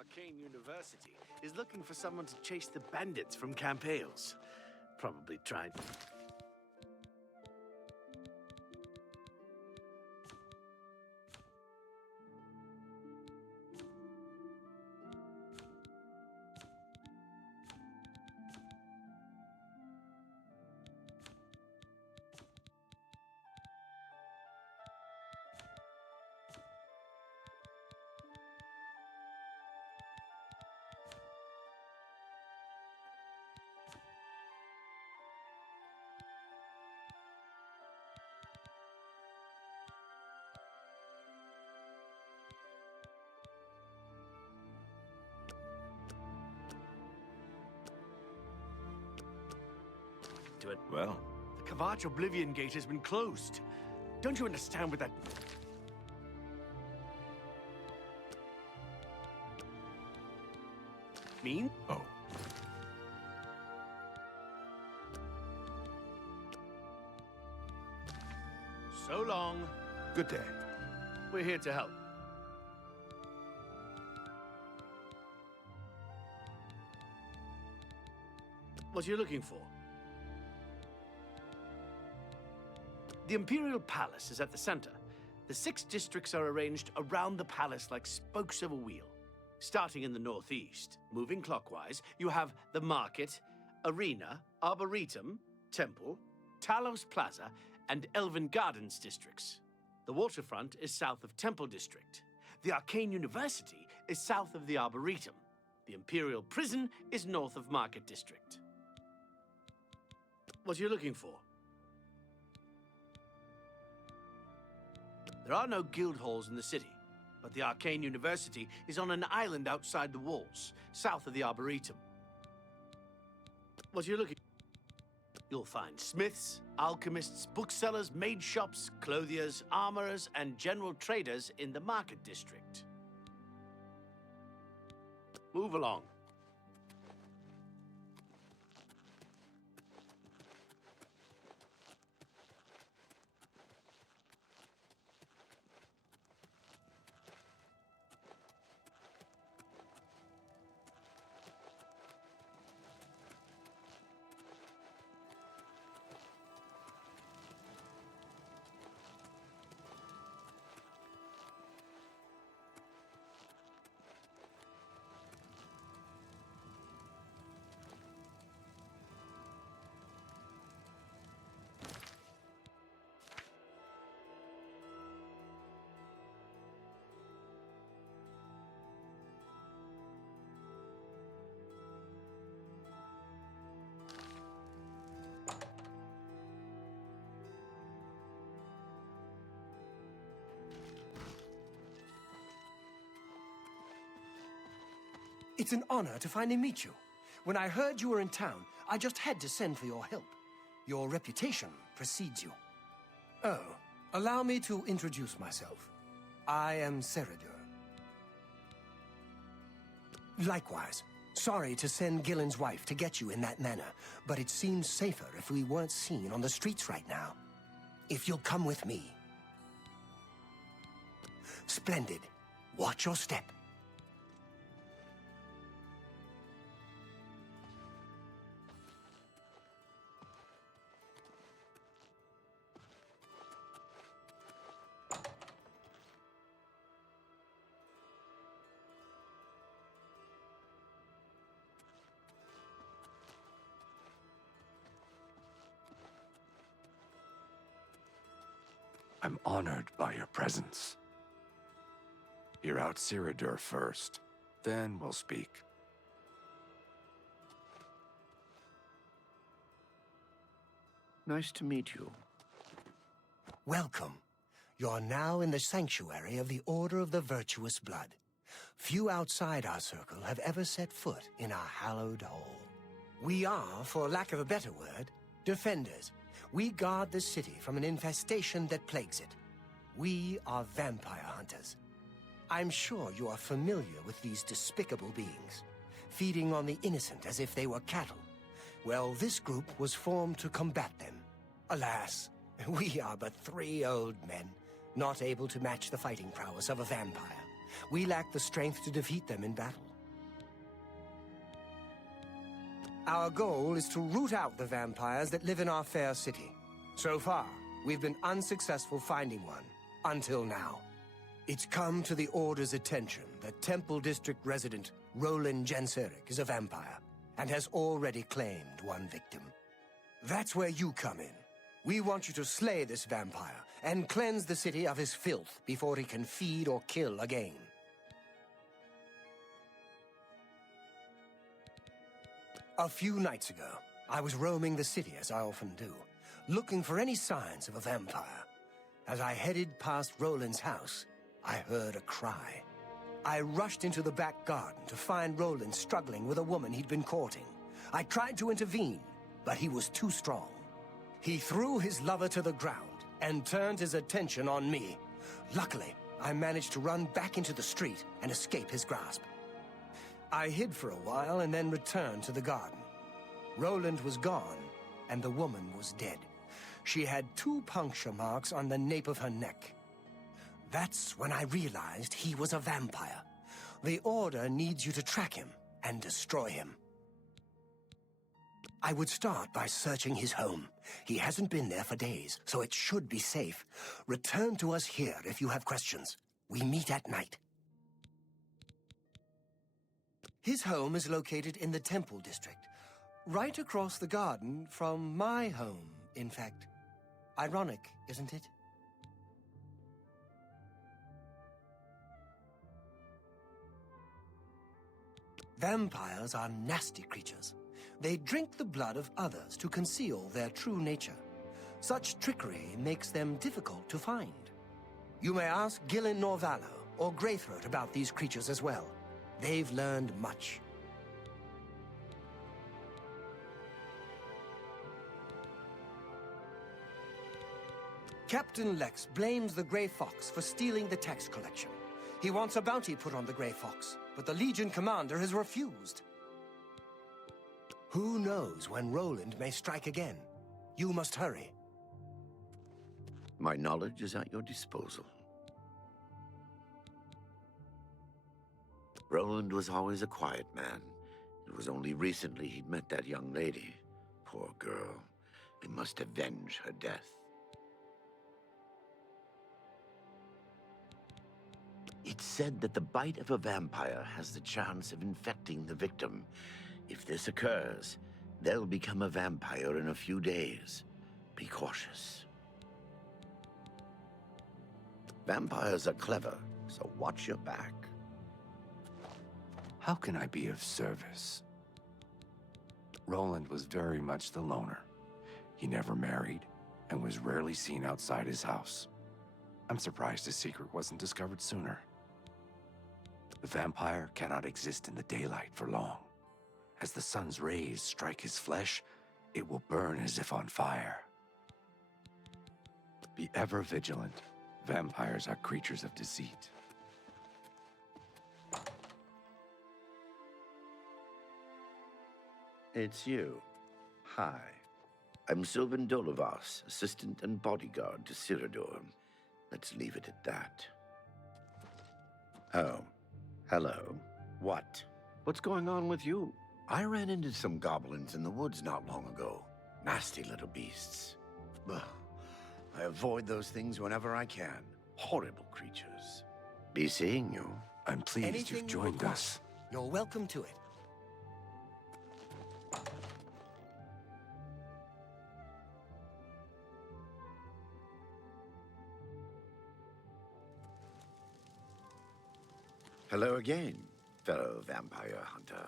Arcane University is looking for someone to chase the bandits from Camp Hales. Probably tried. To it. Well, The Kvatch Oblivion Gate has been closed. Don't you understand what that... mean? oh, So long. good day. We're here to help. What are you looking for? The Imperial Palace is at the center. The 6 districts are arranged around the palace like spokes of a wheel. Starting in the northeast, moving clockwise, you have the Market, Arena, Arboretum, Temple, Talos Plaza, and Elven Gardens districts. The waterfront is south of Temple District. The Arcane University is south of the Arboretum. The Imperial Prison is north of Market District. What are you looking for? There are no guild halls in the city, but the Arcane University is on an island outside the walls, south of the Arboretum. What are you looking for? You'll find smiths, alchemists, booksellers, maid shops, clothiers, armorers, and general traders in the Market District. Move along. It's an honor to finally meet you. When I heard you were in town, I just had to send for your help. Your reputation precedes you. Oh, allow me to introduce myself. I am Seridur. Likewise. Sorry to send Gillen's wife to get you in that manner, but it seems safer if we weren't seen on the streets right now. If you'll come with me. Splendid. Watch your step. I'm honored by your presence. Hear out Seridur first, then we'll speak. Nice to meet you. Welcome. You're now in the sanctuary of the Order of the Virtuous Blood. Few outside our circle have ever set foot in our hallowed hall. We are, for lack of a better word, defenders. We guard the city from an infestation that plagues it. We are vampire hunters. I'm sure you are familiar with these despicable beings, feeding on the innocent as if they were cattle. Well, this group was formed to combat them. Alas, we are but 3 old men, not able to match the fighting prowess of a vampire. We lack the strength to defeat them in battle. Our goal is to root out the vampires that live in our fair city. So far, we've been unsuccessful finding one, until now. It's come to the Order's attention that Temple District resident Roland Genseric is a vampire, and has already claimed one victim. That's where you come in. We want you to slay this vampire, and cleanse the city of his filth before he can feed or kill again. A few nights ago, I was roaming the city as I often do, looking for any signs of a vampire. As I headed past Roland's house, I heard a cry. I rushed into the back garden to find Roland struggling with a woman he'd been courting. I tried to intervene, but he was too strong. He threw his lover to the ground and turned his attention on me. Luckily, I managed to run back into the street and escape his grasp. I hid for a while and then returned to the garden. Roland was gone, and the woman was dead. She had 2 puncture marks on the nape of her neck. That's when I realized he was a vampire. The Order needs you to track him and destroy him. I would start by searching his home. He hasn't been there for days, so it should be safe. Return to us here if you have questions. We meet at night. His home is located in the Temple District, right across the garden from my home, in fact. Ironic, isn't it? Vampires are nasty creatures. They drink the blood of others to conceal their true nature. Such trickery makes them difficult to find. You may ask Gillen Norvallo or Greythroat about these creatures as well. They've learned much. Captain Lex blames the Grey Fox for stealing the tax collection. He wants a bounty put on the Grey Fox, but the Legion commander has refused. Who knows when Roland may strike again? You must hurry. My knowledge is at your disposal. Roland was always a quiet man. It was only recently he'd met that young lady. Poor girl. We must avenge her death. It's said that the bite of a vampire has the chance of infecting the victim. If this occurs, they'll become a vampire in a few days. Be cautious. Vampires are clever, so watch your back. How can I be of service? Roland was very much the loner. He never married and was rarely seen outside his house. I'm surprised his secret wasn't discovered sooner. The vampire cannot exist in the daylight for long. As the sun's rays strike his flesh, it will burn as if on fire. Be ever vigilant. Vampires are creatures of deceit. It's you. Hi. I'm Sylvan Dolovas, assistant and bodyguard to Cyrodiil. Let's leave it at that. Oh. Hello. What? What's going on with you? I ran into some goblins in the woods not long ago. Nasty little beasts. Ugh. I avoid those things whenever I can. Horrible creatures. Be seeing you. I'm pleased Anything you've you joined require, us. You're welcome to it. Hello again, fellow vampire hunter.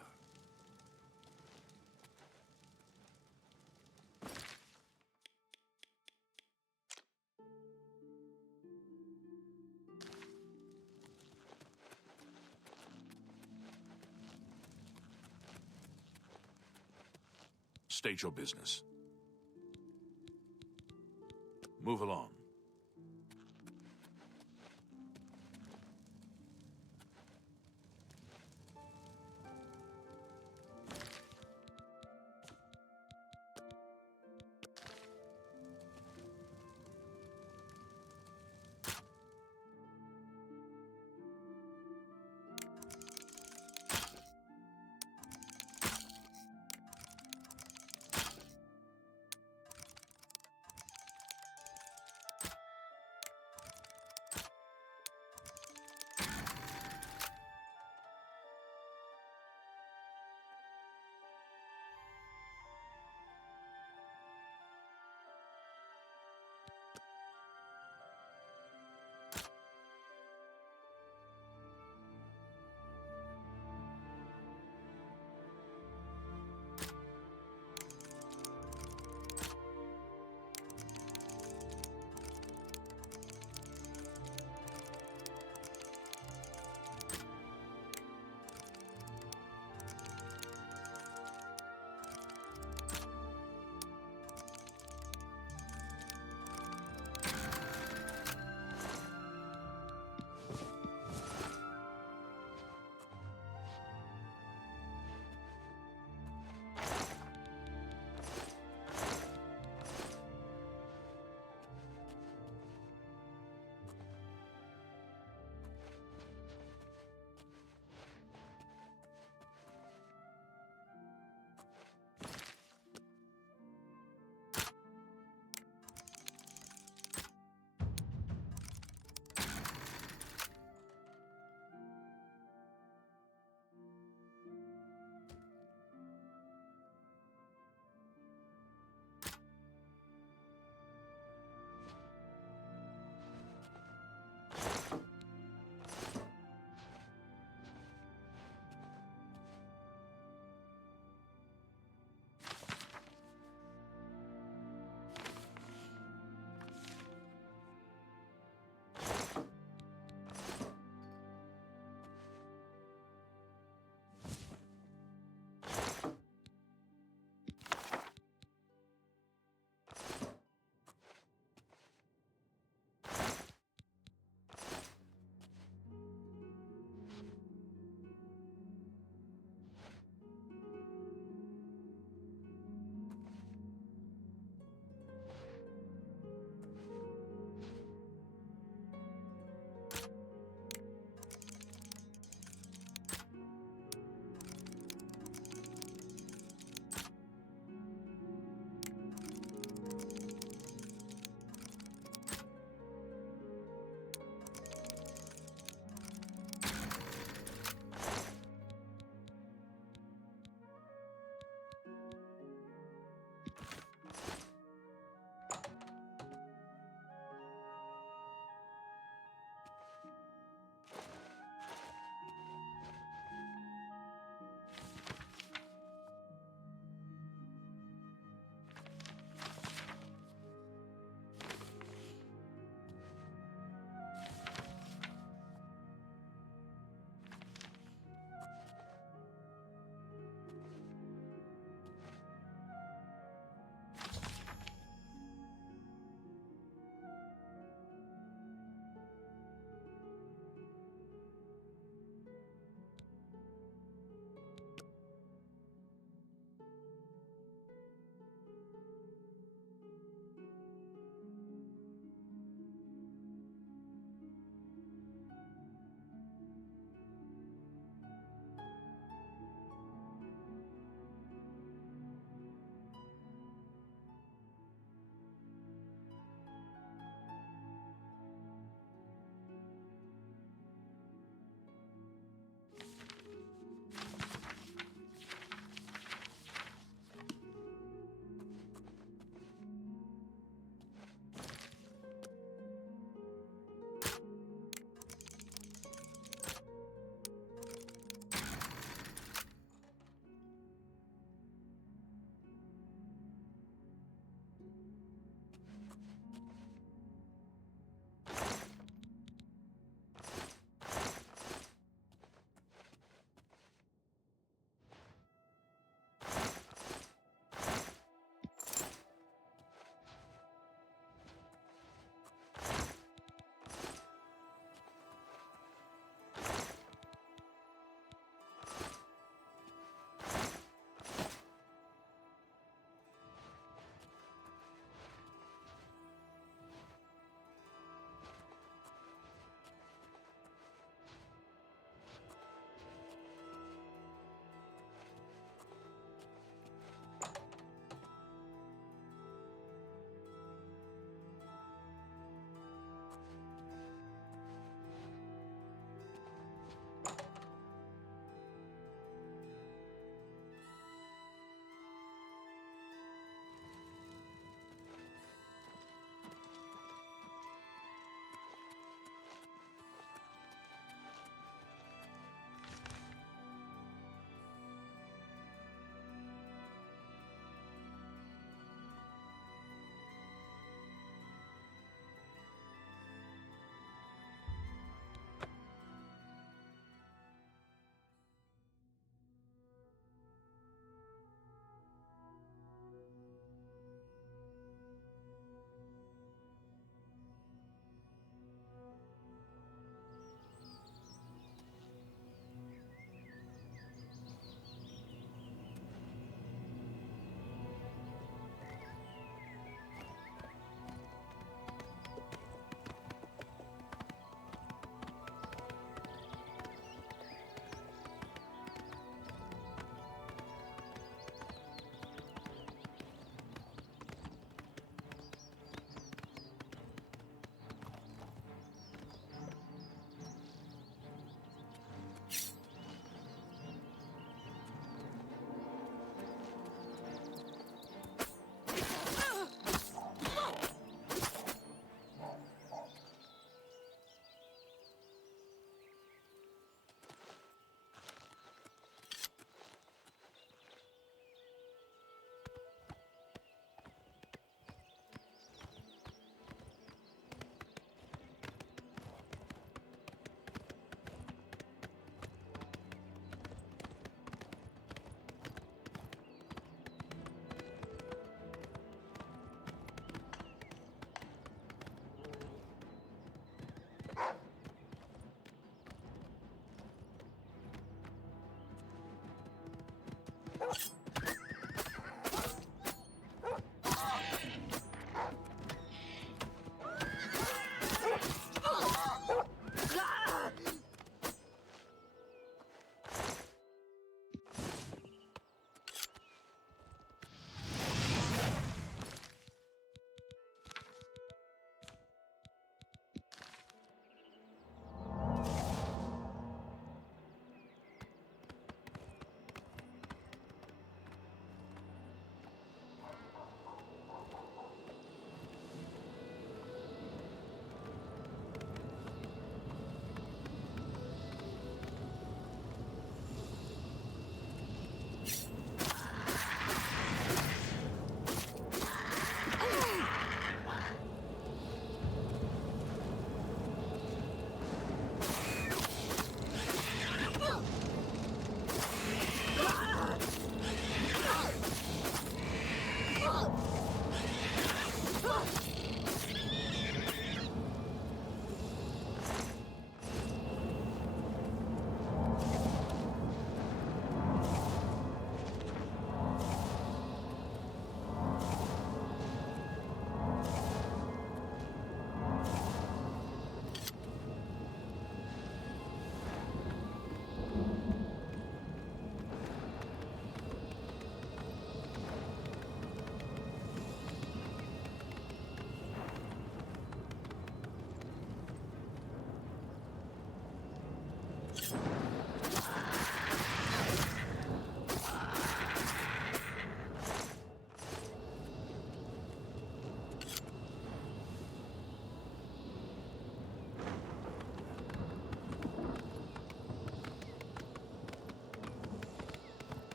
State your business. Move along.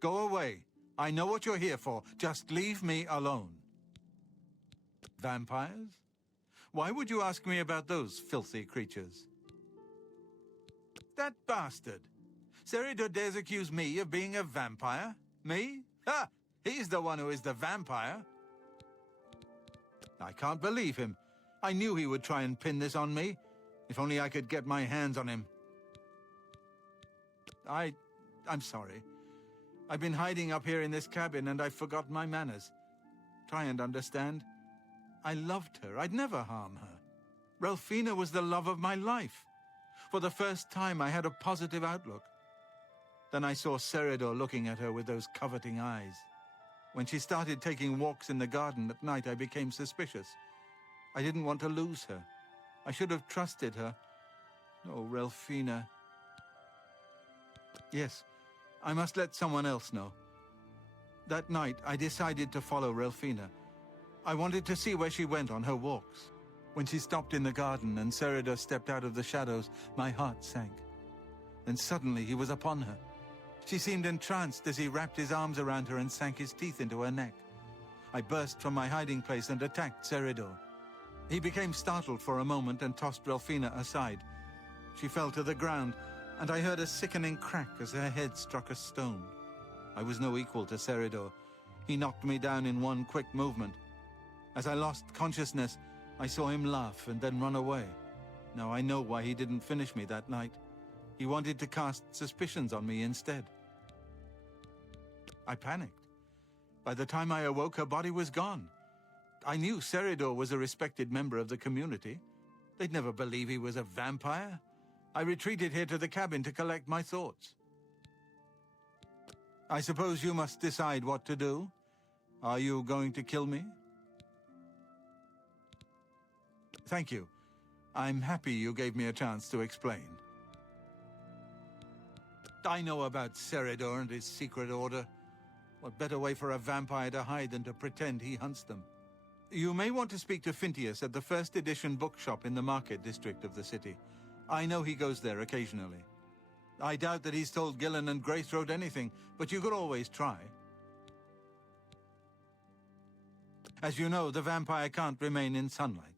Go away. I know what you're here for. Just leave me alone. Vampires? Why would you ask me about those filthy creatures? That bastard! Seridor dares accuse me of being a vampire? Me? Ha! He's the one who is the vampire. I can't believe him. I knew he would try and pin this on me. If only I could get my hands on him. I'm sorry. I've been hiding up here in this cabin and I've forgotten my manners. Try and understand. I loved her. I'd never harm her. Ralphina was the love of my life. For the first time, I had a positive outlook. Then I saw Seridor looking at her with those coveting eyes. When she started taking walks in the garden at night, I became suspicious. I didn't want to lose her. I should have trusted her. Oh, Ralphina. Yes, I must let someone else know. That night, I decided to follow Ralphina. I wanted to see where she went on her walks. When she stopped in the garden and Seridor stepped out of the shadows, my heart sank. Then suddenly he was upon her. She seemed entranced as he wrapped his arms around her and sank his teeth into her neck. I burst from my hiding place and attacked Seridor. He became startled for a moment and tossed Ralphina aside. She fell to the ground, and I heard a sickening crack as her head struck a stone. I was no equal to Seridor. He knocked me down in one quick movement. As I lost consciousness, I saw him laugh and then run away. Now I know why he didn't finish me that night. He wanted to cast suspicions on me instead. I panicked. By the time I awoke, her body was gone. I knew Seridor was a respected member of the community. They'd never believe he was a vampire. I retreated here to the cabin to collect my thoughts. I suppose you must decide what to do. Are you going to kill me? Thank you. I'm happy you gave me a chance to explain. I know about Seridor and his secret order. What better way for a vampire to hide than to pretend he hunts them? You may want to speak to Phintius at the first edition bookshop in the market district of the city. I know he goes there occasionally. I doubt that he's told Gillen and Greythroat anything, but you could always try. As you know, the vampire can't remain in sunlight.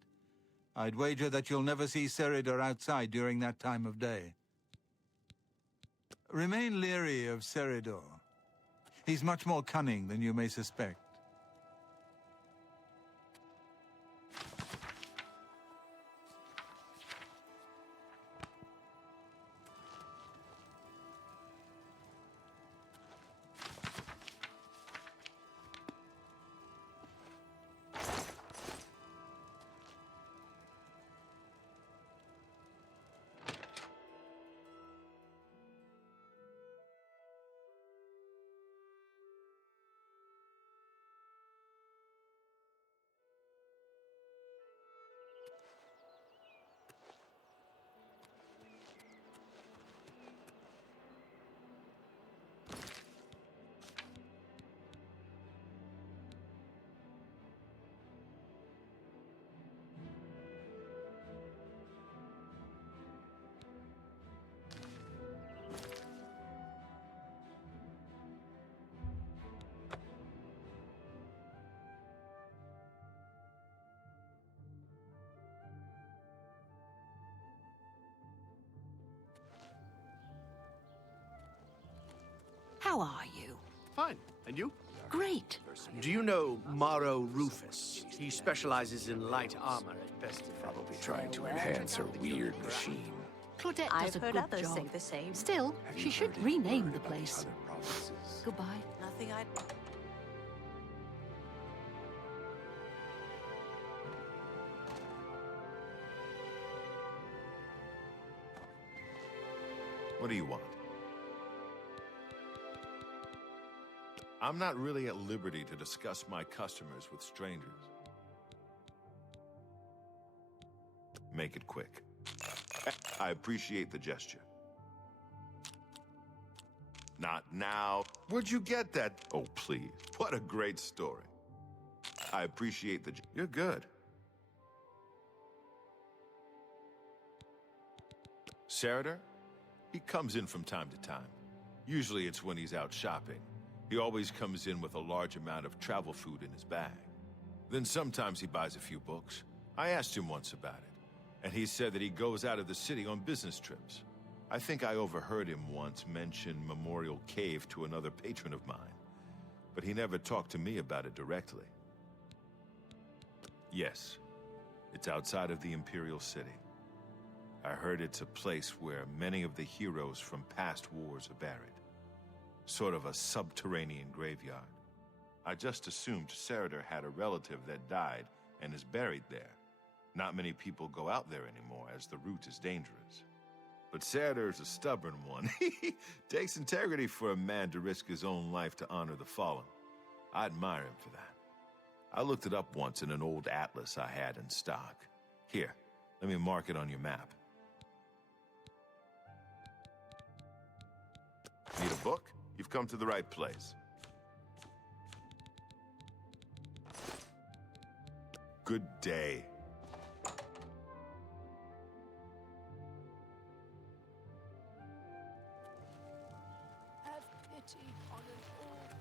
I'd wager that you'll never see Seridor outside during that time of day. Remain leery of Seridor. He's much more cunning than you may suspect. How are you? Fine. And you? Great. Do you know Maro Rufus? He specializes in light armor at best. Probably trying to enhance her weird machine. Claudette I've does a heard good others job. say the same. Still, Have she you should heard any rename word the about place. other provinces? Goodbye. Nothing I'd... What do you want? I'm not really at liberty to discuss my customers with strangers. Make it quick. I appreciate the gesture. Not now. Where'd you get that? Oh, please. What a great story. I appreciate the... You're good. Seridor? He comes in from time to time. Usually it's when he's out shopping. He always comes in with a large amount of travel food in his bag. Then sometimes he buys a few books. I asked him once about it, and he said that he goes out of the city on business trips. I think I overheard him once mention Memorial Cave to another patron of mine, but he never talked to me about it directly. Yes, it's outside of the Imperial City. I heard it's a place where many of the heroes from past wars are buried. Sort of a subterranean graveyard. I just assumed Seridor had a relative that died and is buried there. Not many people go out there anymore, as the route is dangerous. But Seridor's a stubborn one. Takes integrity for a man to risk his own life to honor the fallen. I admire him for that. I looked it up once in an old atlas I had in stock. Here, let me mark it on your map. Need a book? You've come to the right place. Good day. Have pity on us all.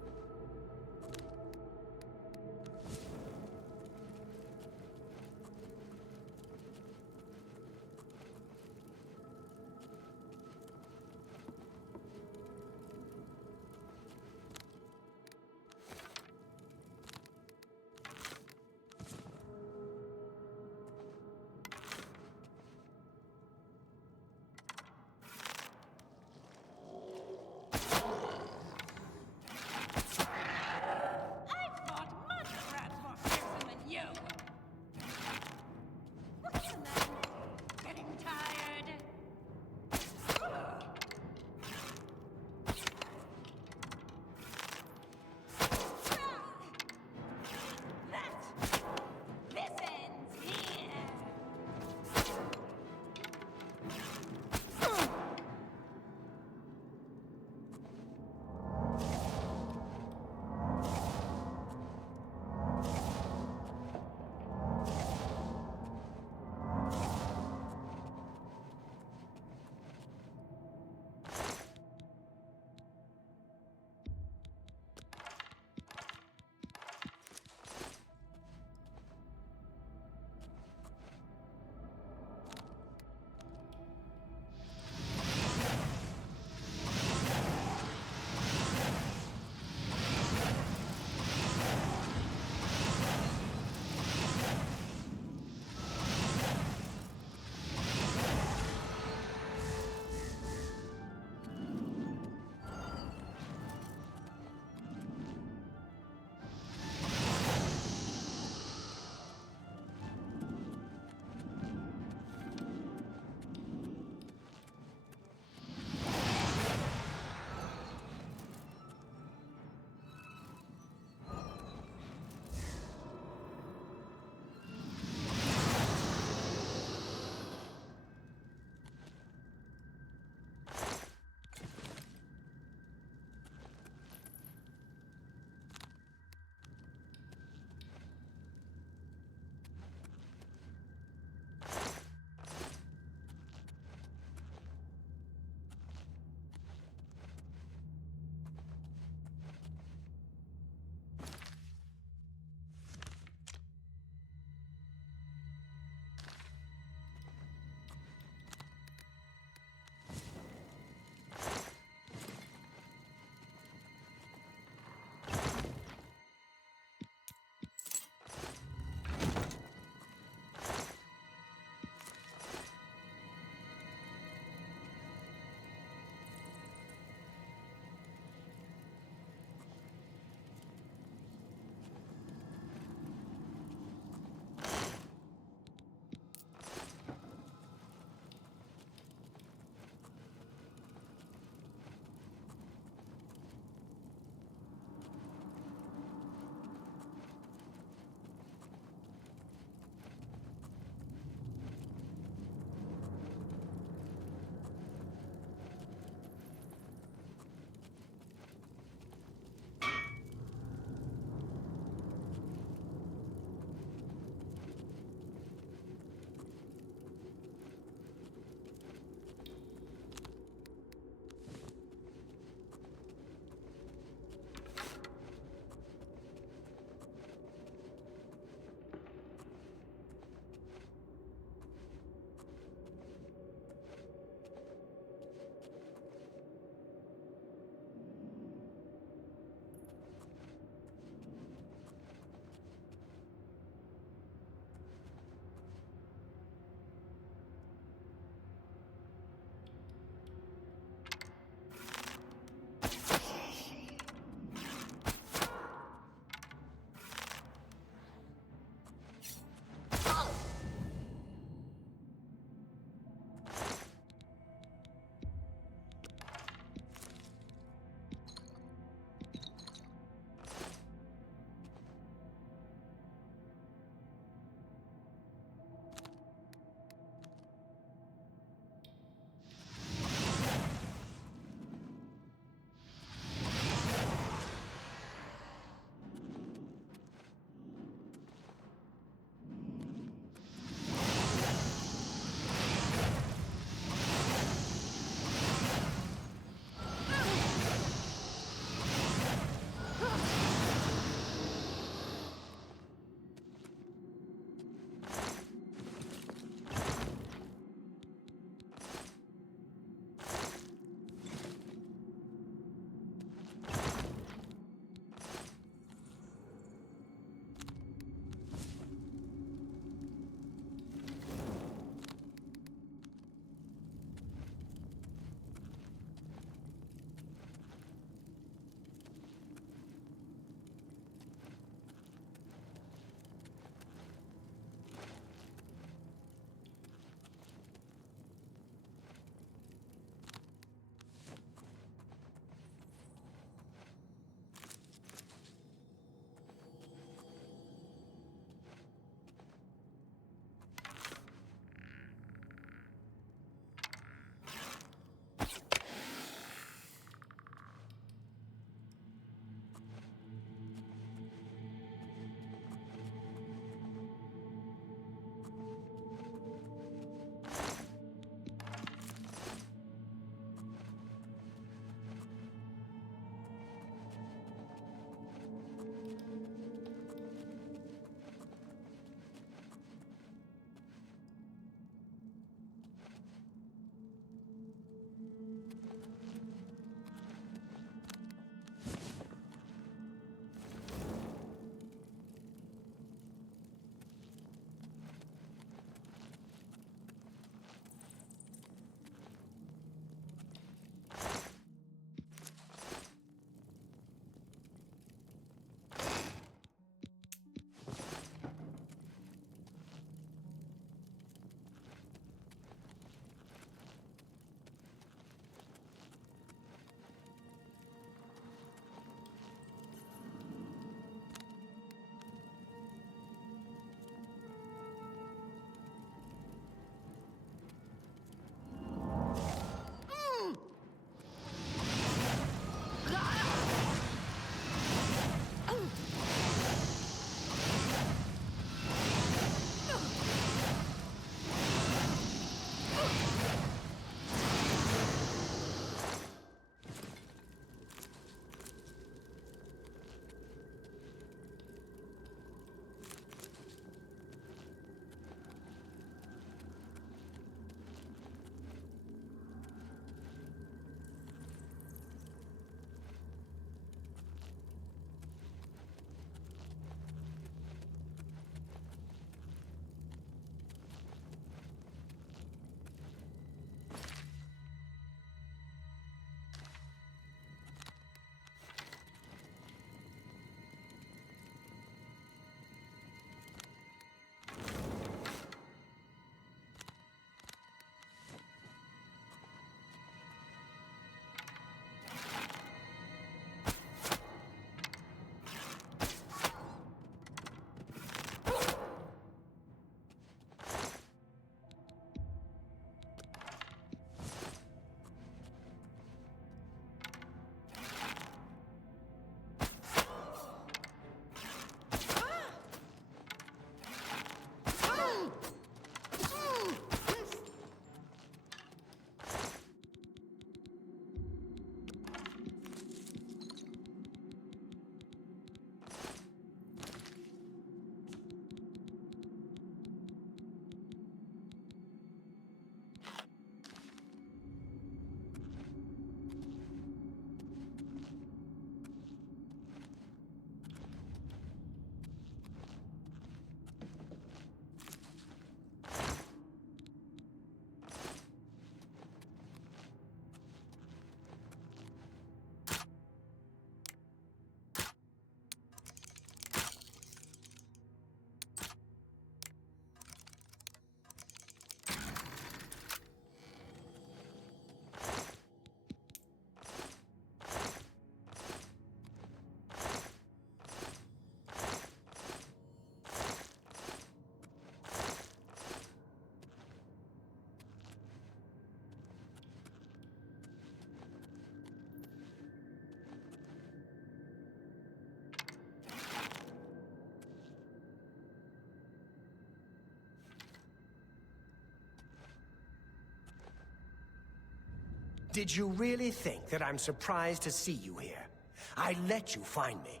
Did you really think that I'm surprised to see you here? I let you find me.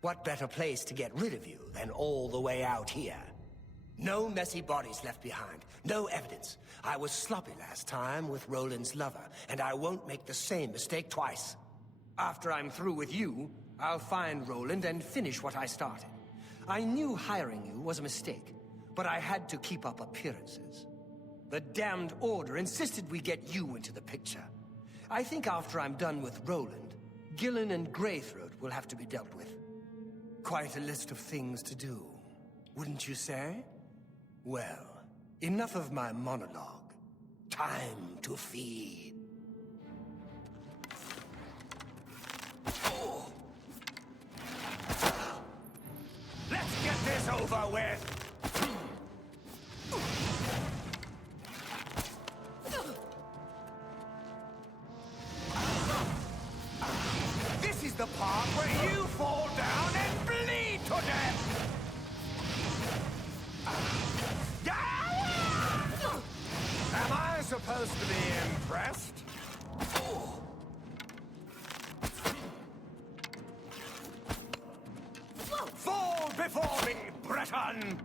What better place to get rid of you than all the way out here? No messy bodies left behind. No evidence. I was sloppy last time with Roland's lover, and I won't make the same mistake twice. After I'm through with you, I'll find Roland and finish what I started. I knew hiring you was a mistake, but I had to keep up appearances. The damned Order insisted we get you into the picture. I think after I'm done with Roland, Gillen and Greythroat will have to be dealt with. Quite a list of things to do, wouldn't you say? Well, enough of my monologue. Time to feed. Oh. Let's get this over with! This is the part where you fall down and bleed to death! Am I supposed to be impressed? Fall before me, Breton!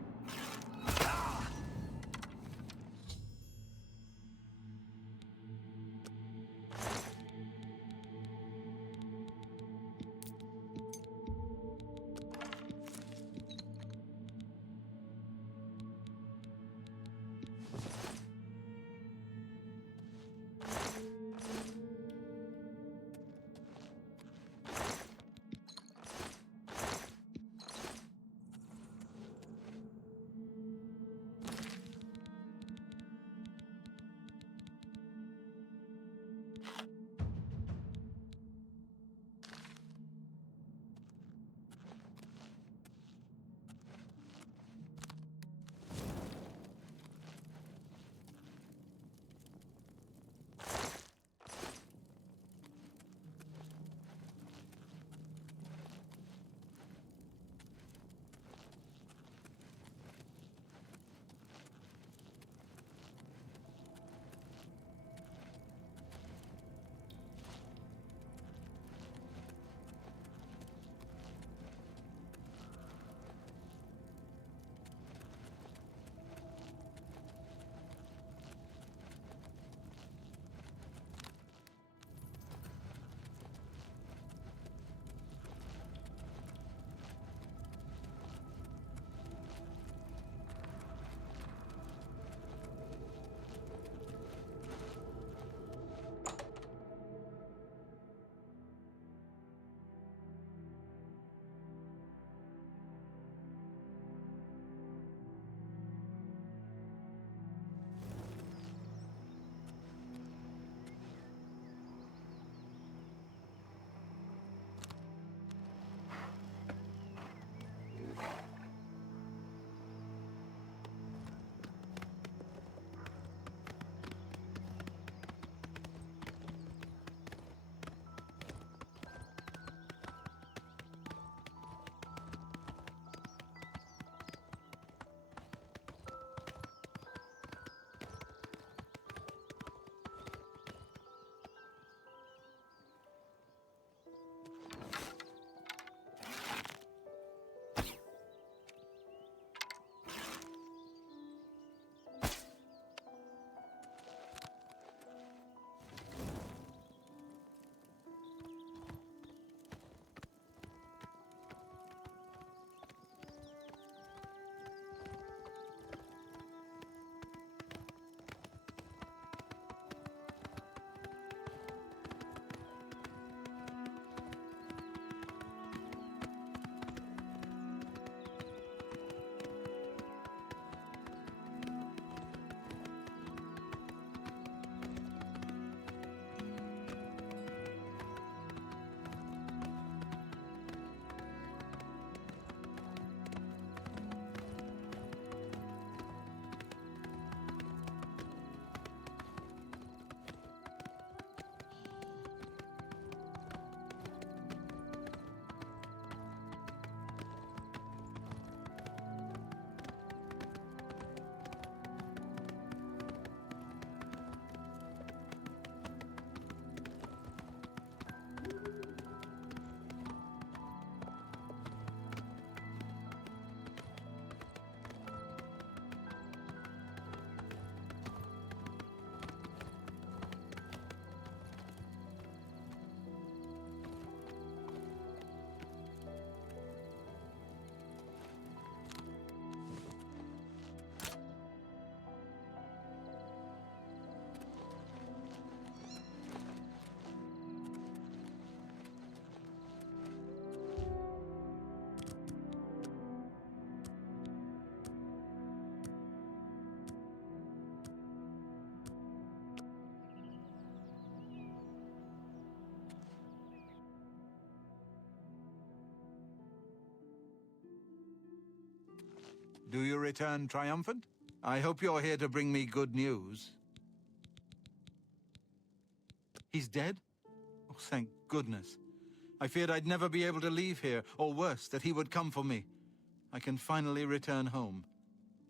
Do you return triumphant? I hope you're here to bring me good news. He's dead? Oh, thank goodness. I feared I'd never be able to leave here, or worse, that he would come for me. I can finally return home.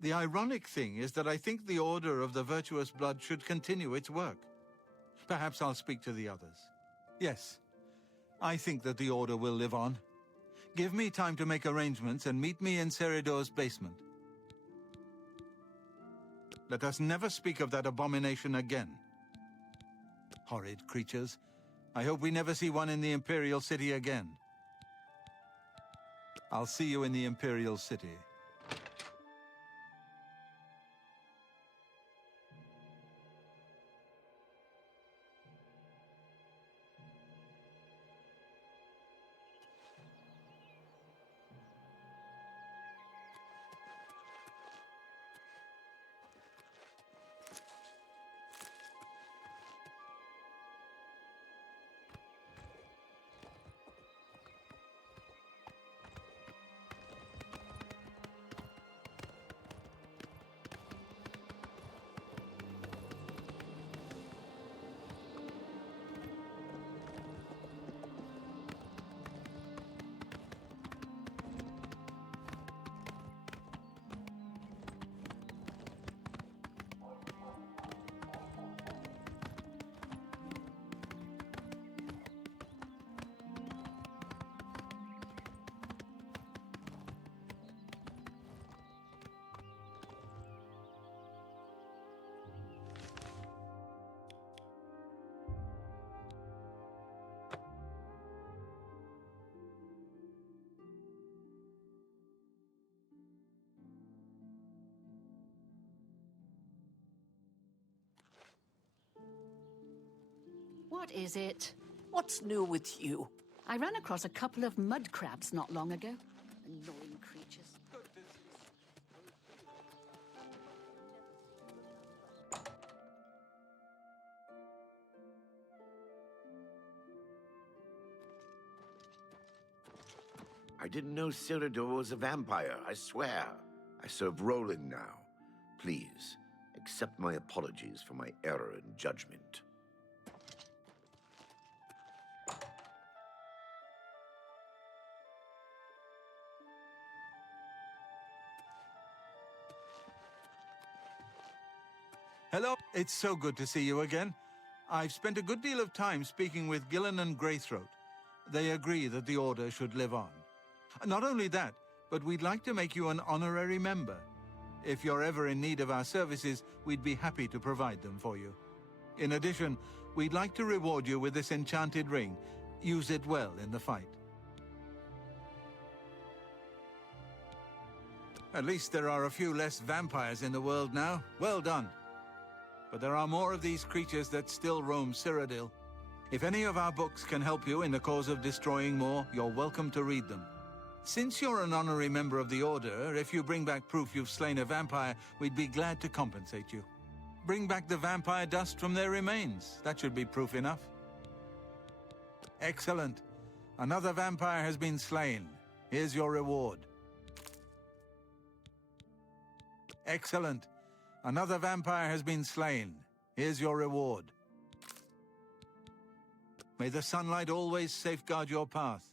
The ironic thing is that I think the Order of the Virtuous Blood should continue its work. Perhaps I'll speak to the others. Yes, I think that the Order will live on. Give me time to make arrangements and meet me in Seridor's basement. Let us never speak of that abomination again. Horrid creatures. I hope we never see one in the Imperial City again. I'll see you in the Imperial City. What is it? What's new with you? I ran across a couple of mud crabs not long ago. Annoying creatures. I didn't know Seridor was a vampire, I swear. I serve Roland now. Please, accept my apologies for my error in judgment. Hello, it's so good to see you again. I've spent a good deal of time speaking with Gillen and Greythroat. They agree that the Order should live on. Not only that, but we'd like to make you an honorary member. If you're ever in need of our services, we'd be happy to provide them for you. In addition, we'd like to reward you with this enchanted ring. Use it well in the fight. At least there are a few less vampires in the world now. Well done. But there are more of these creatures that still roam Cyrodiil. If any of our books can help you in the cause of destroying more, you're welcome to read them. Since you're an honorary member of the Order, if you bring back proof you've slain a vampire, we'd be glad to compensate you. Bring back the vampire dust from their remains. That should be proof enough. Excellent. Another vampire has been slain. Here's your reward. Excellent. Another vampire has been slain. Here's your reward. May the sunlight always safeguard your path.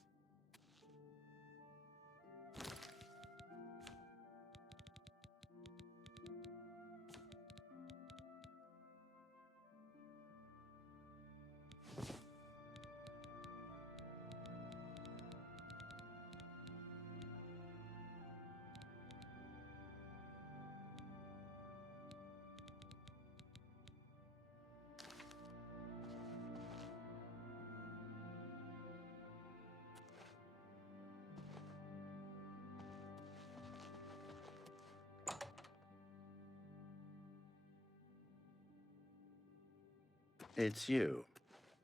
It's you.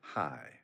Hi.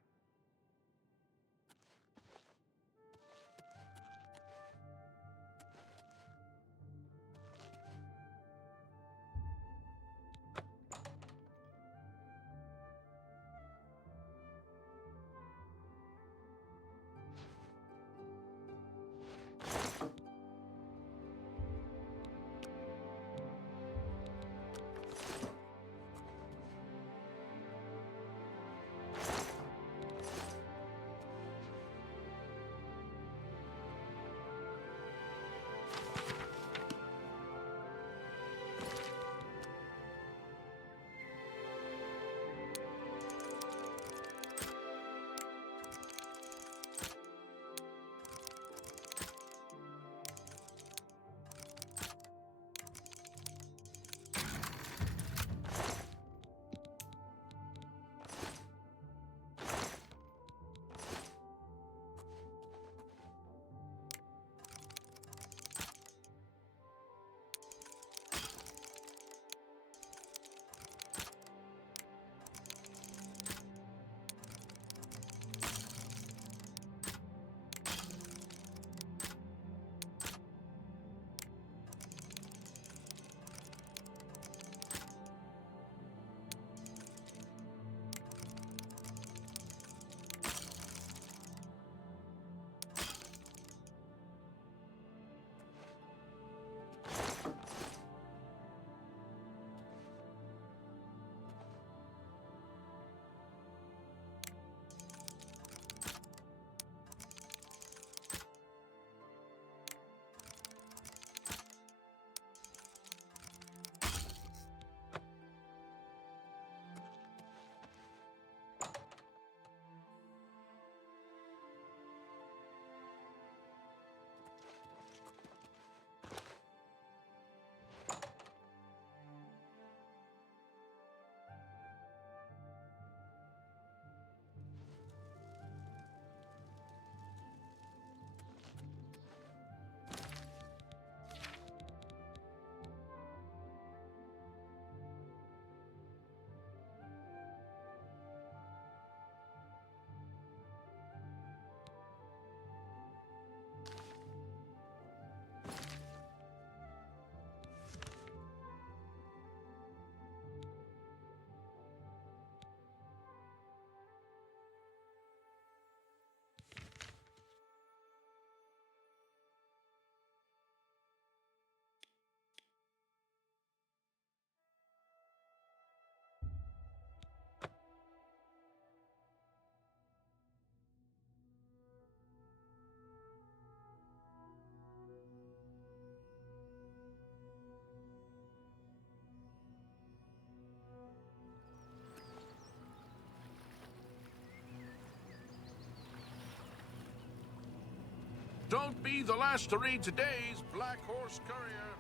Don't be the last to read today's Black Horse Courier.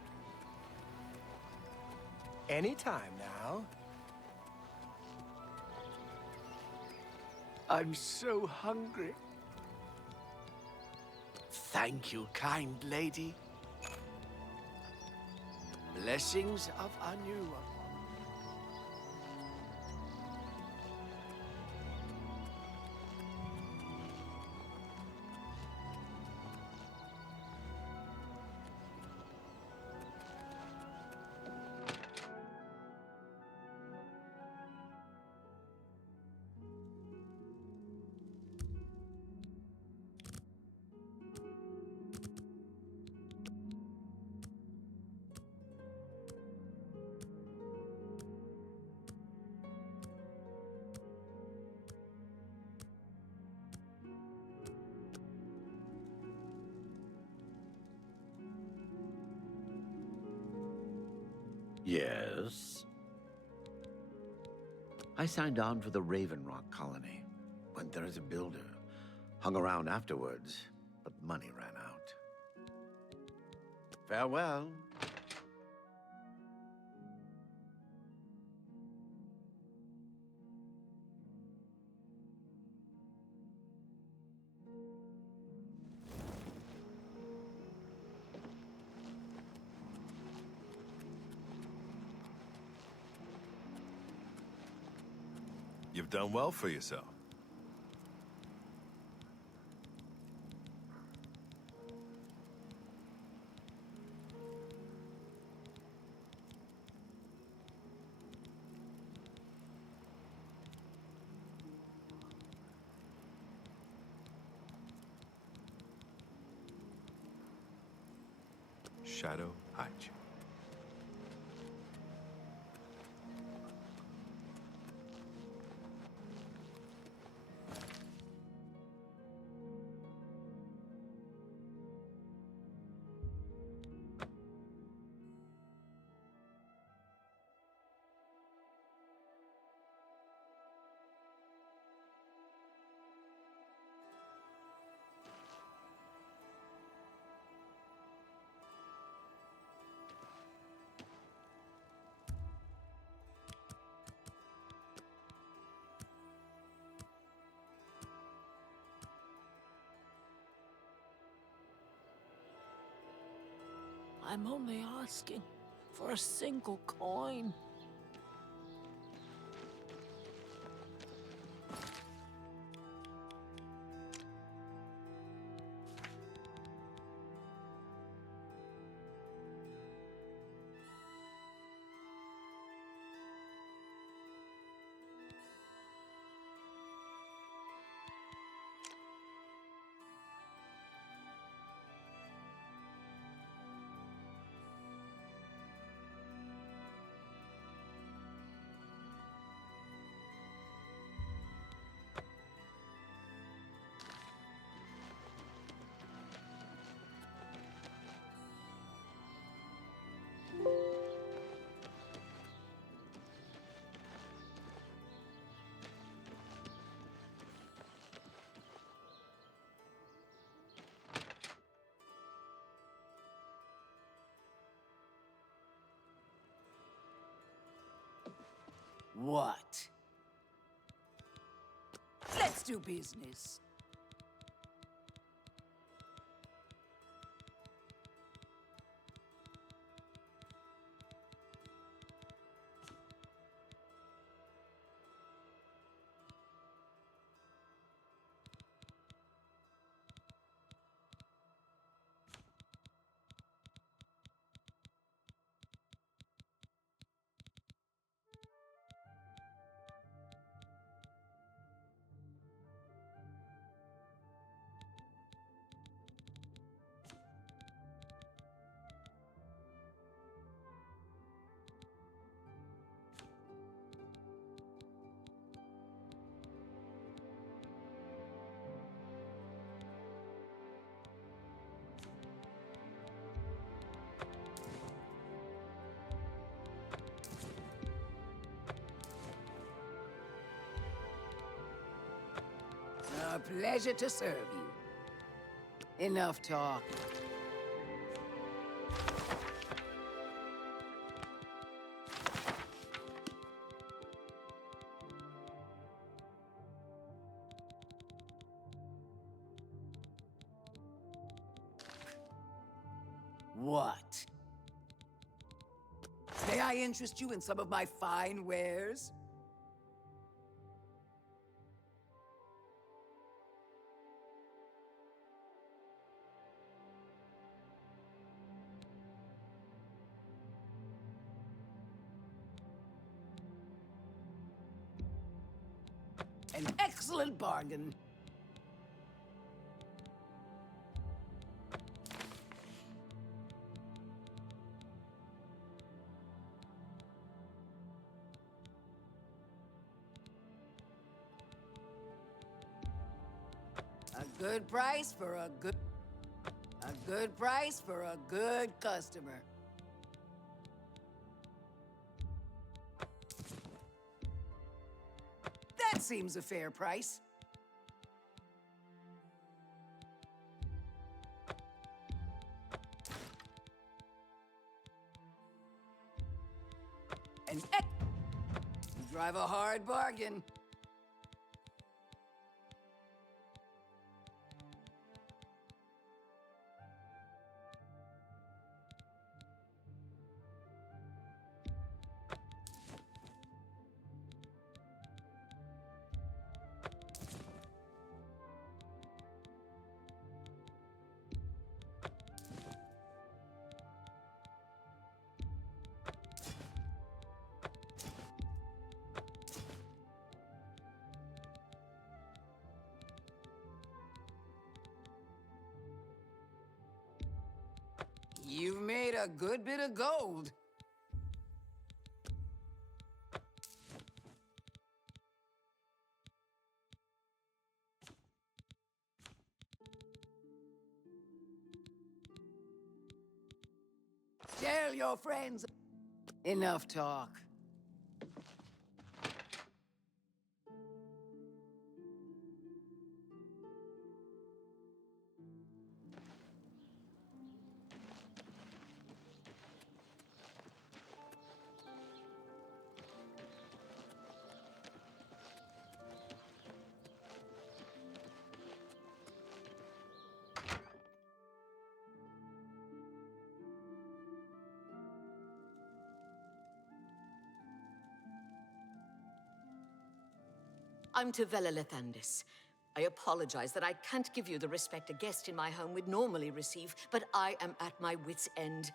Anytime now. I'm so hungry. Thank you, kind lady. Blessings of Anu. Yes? I signed on for the Raven Rock colony. Went there as a builder. Hung around afterwards, but money ran out. Farewell. You've done well for yourself. Shadow hide you. I'm only asking for a single coin. What? Let's do business. A pleasure to serve you. Enough talk. What? May I interest you in some of my fine wares? An excellent bargain. A good price for a good price for a good customer. That seems a fair price. You drive a hard bargain. You've made a good bit of gold. Tell your friends. Enough talk. I'm Tivela Lythandes. I apologize that I can't give you the respect a guest in my home would normally receive, but I am at my wit's end.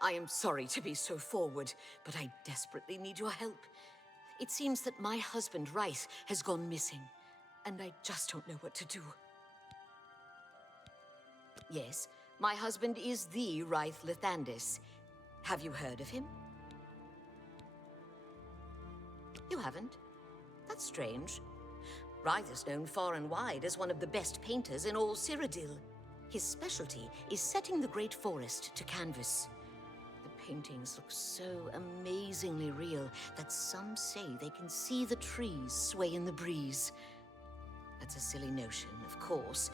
I am sorry to be so forward, but I desperately need your help. It seems that my husband, Rice, has gone missing, and I just don't know what to do. Yes, my husband is the Rice Lythandes. Have you heard of him? You haven't? That's strange. Rythe is known far and wide as one of the best painters in all Cyrodiil. His specialty is setting the Great Forest to canvas. The paintings look so amazingly real that some say they can see the trees sway in the breeze. That's a silly notion, of course,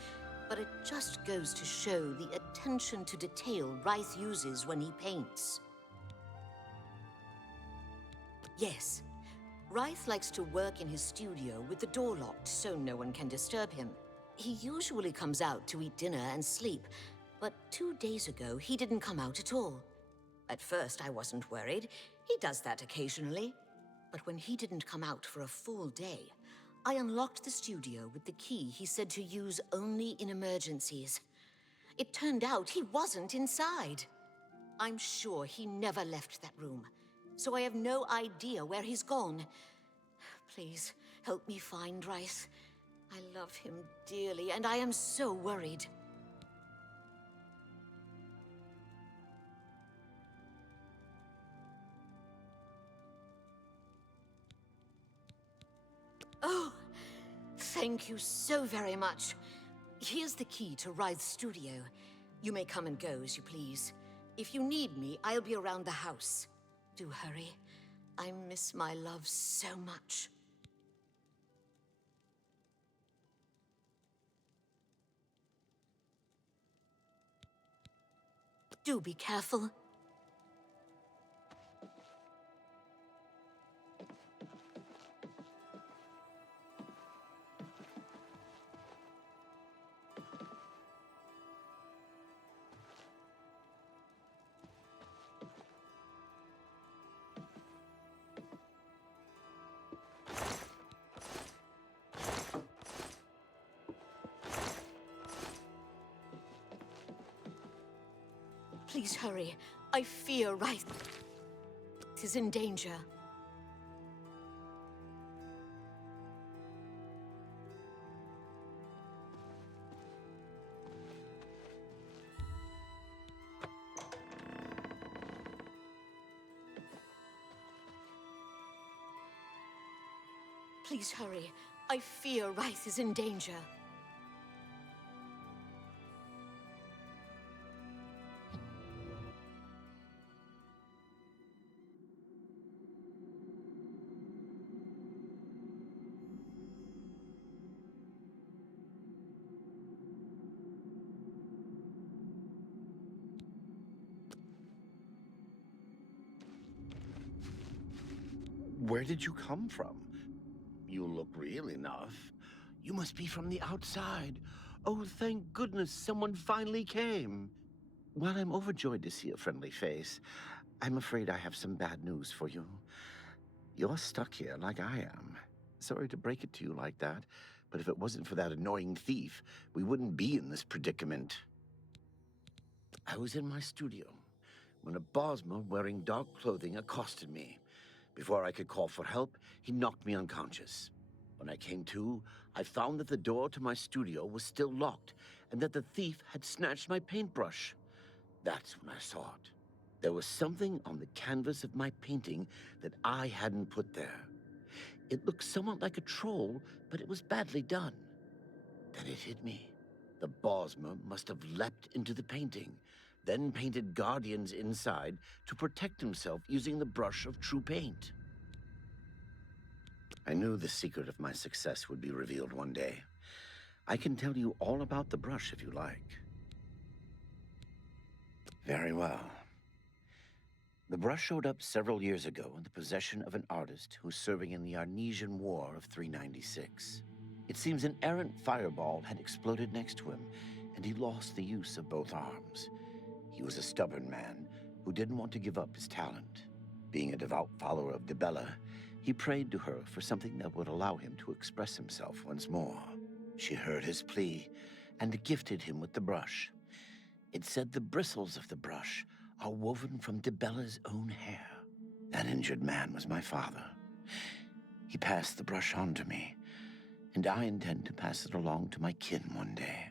but it just goes to show the attention to detail Rythe uses when he paints. Yes. Rythe likes to work in his studio with the door locked so no one can disturb him. He usually comes out to eat dinner and sleep, but 2 days ago he didn't come out at all. At first I wasn't worried. He does that occasionally. But when he didn't come out for a full day, I unlocked the studio with the key he said to use only in emergencies. It turned out he wasn't inside. I'm sure he never left that room. So I have no idea where he's gone. Please, help me find Rice. I love him dearly, and I am so worried. Oh, thank you so very much. Here's the key to Rythe's studio. You may come and go as you please. If you need me, I'll be around the house. Do hurry. I miss my love so much. Do be careful. Please hurry. I fear Rice is in danger. Please hurry. I fear Rice is in danger. Where did you come from? You look real enough. You must be from the outside. Oh, thank goodness someone finally came. While I'm overjoyed to see a friendly face, I'm afraid I have some bad news for you. You're stuck here like I am. Sorry to break it to you like that, but if it wasn't for that annoying thief, we wouldn't be in this predicament. I was in my studio when a Bosmer wearing dark clothing accosted me. Before I could call for help, he knocked me unconscious. When I came to, I found that the door to my studio was still locked and that the thief had snatched my paintbrush. That's when I saw it. There was something on the canvas of my painting that I hadn't put there. It looked somewhat like a troll, but it was badly done. Then it hit me. The Bosmer must have leapt into the painting, then painted guardians inside to protect himself using the brush of true paint. I knew the secret of my success would be revealed one day. I can tell you all about the brush if you like. Very well. The brush showed up several years ago in the possession of an artist who was serving in the Arnesian War of 396. It seems an errant fireball had exploded next to him, and he lost the use of both arms. He was a stubborn man who didn't want to give up his talent. Being a devout follower of Tivela, he prayed to her for something that would allow him to express himself once more. She heard his plea and gifted him with the brush. It said the bristles of the brush are woven from Tivela's own hair. That injured man was my father. He passed the brush on to me, and I intend to pass it along to my kin one day.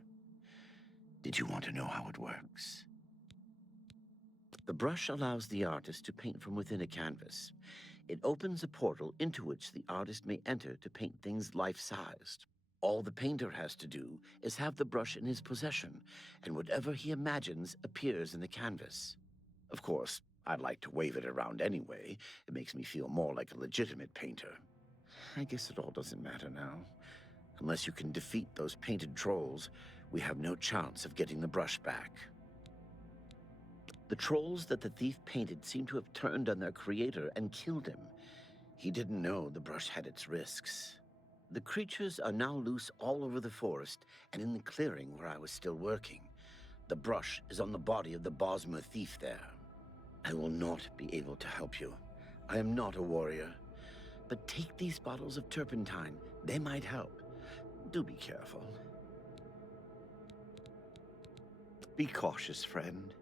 Did you want to know how it works? The brush allows the artist to paint from within a canvas. It opens a portal into which the artist may enter to paint things life-sized. All the painter has to do is have the brush in his possession, and whatever he imagines appears in the canvas. Of course, I'd like to wave it around anyway. It makes me feel more like a legitimate painter. I guess it all doesn't matter now. Unless you can defeat those painted trolls, we have no chance of getting the brush back. The trolls that the thief painted seem to have turned on their creator and killed him. He didn't know the brush had its risks. The creatures are now loose all over the forest and in the clearing where I was still working. The brush is on the body of the Bosmer thief there. I will not be able to help you. I am not a warrior. But take these bottles of turpentine. They might help. Do be careful. Be cautious, friend.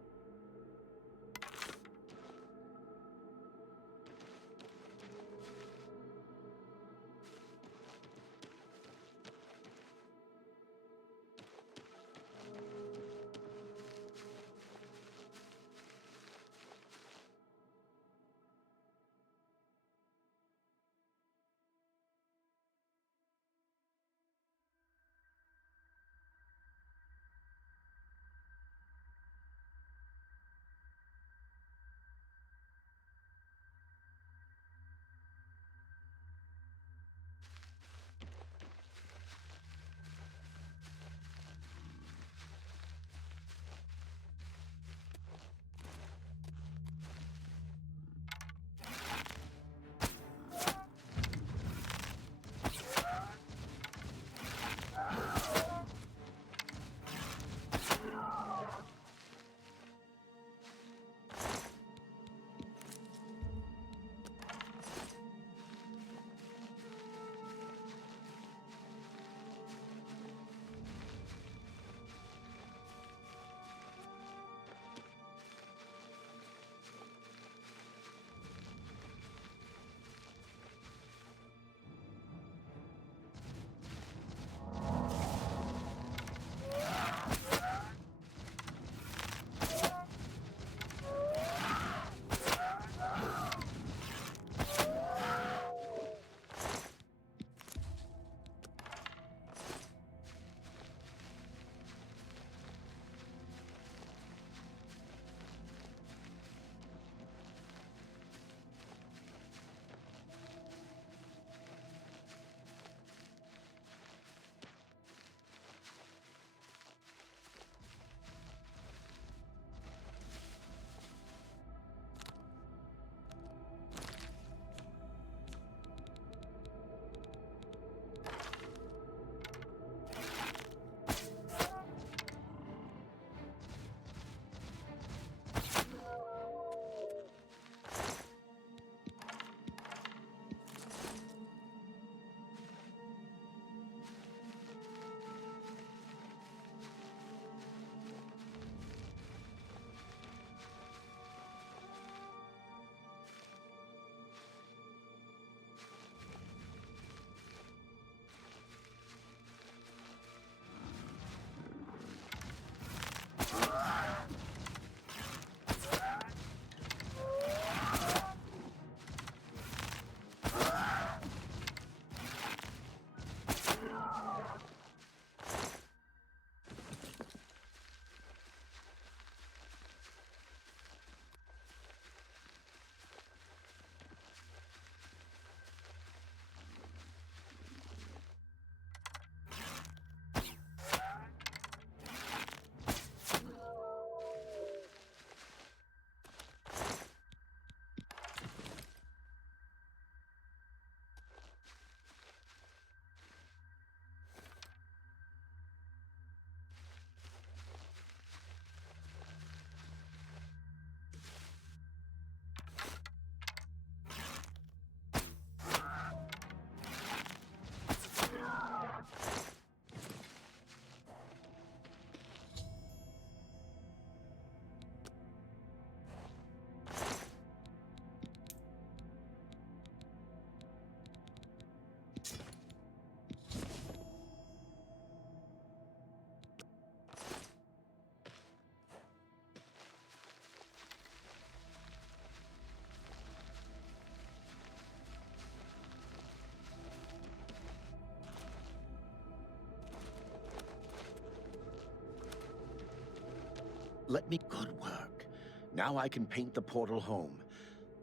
Let me... Good work. Now I can paint the portal home.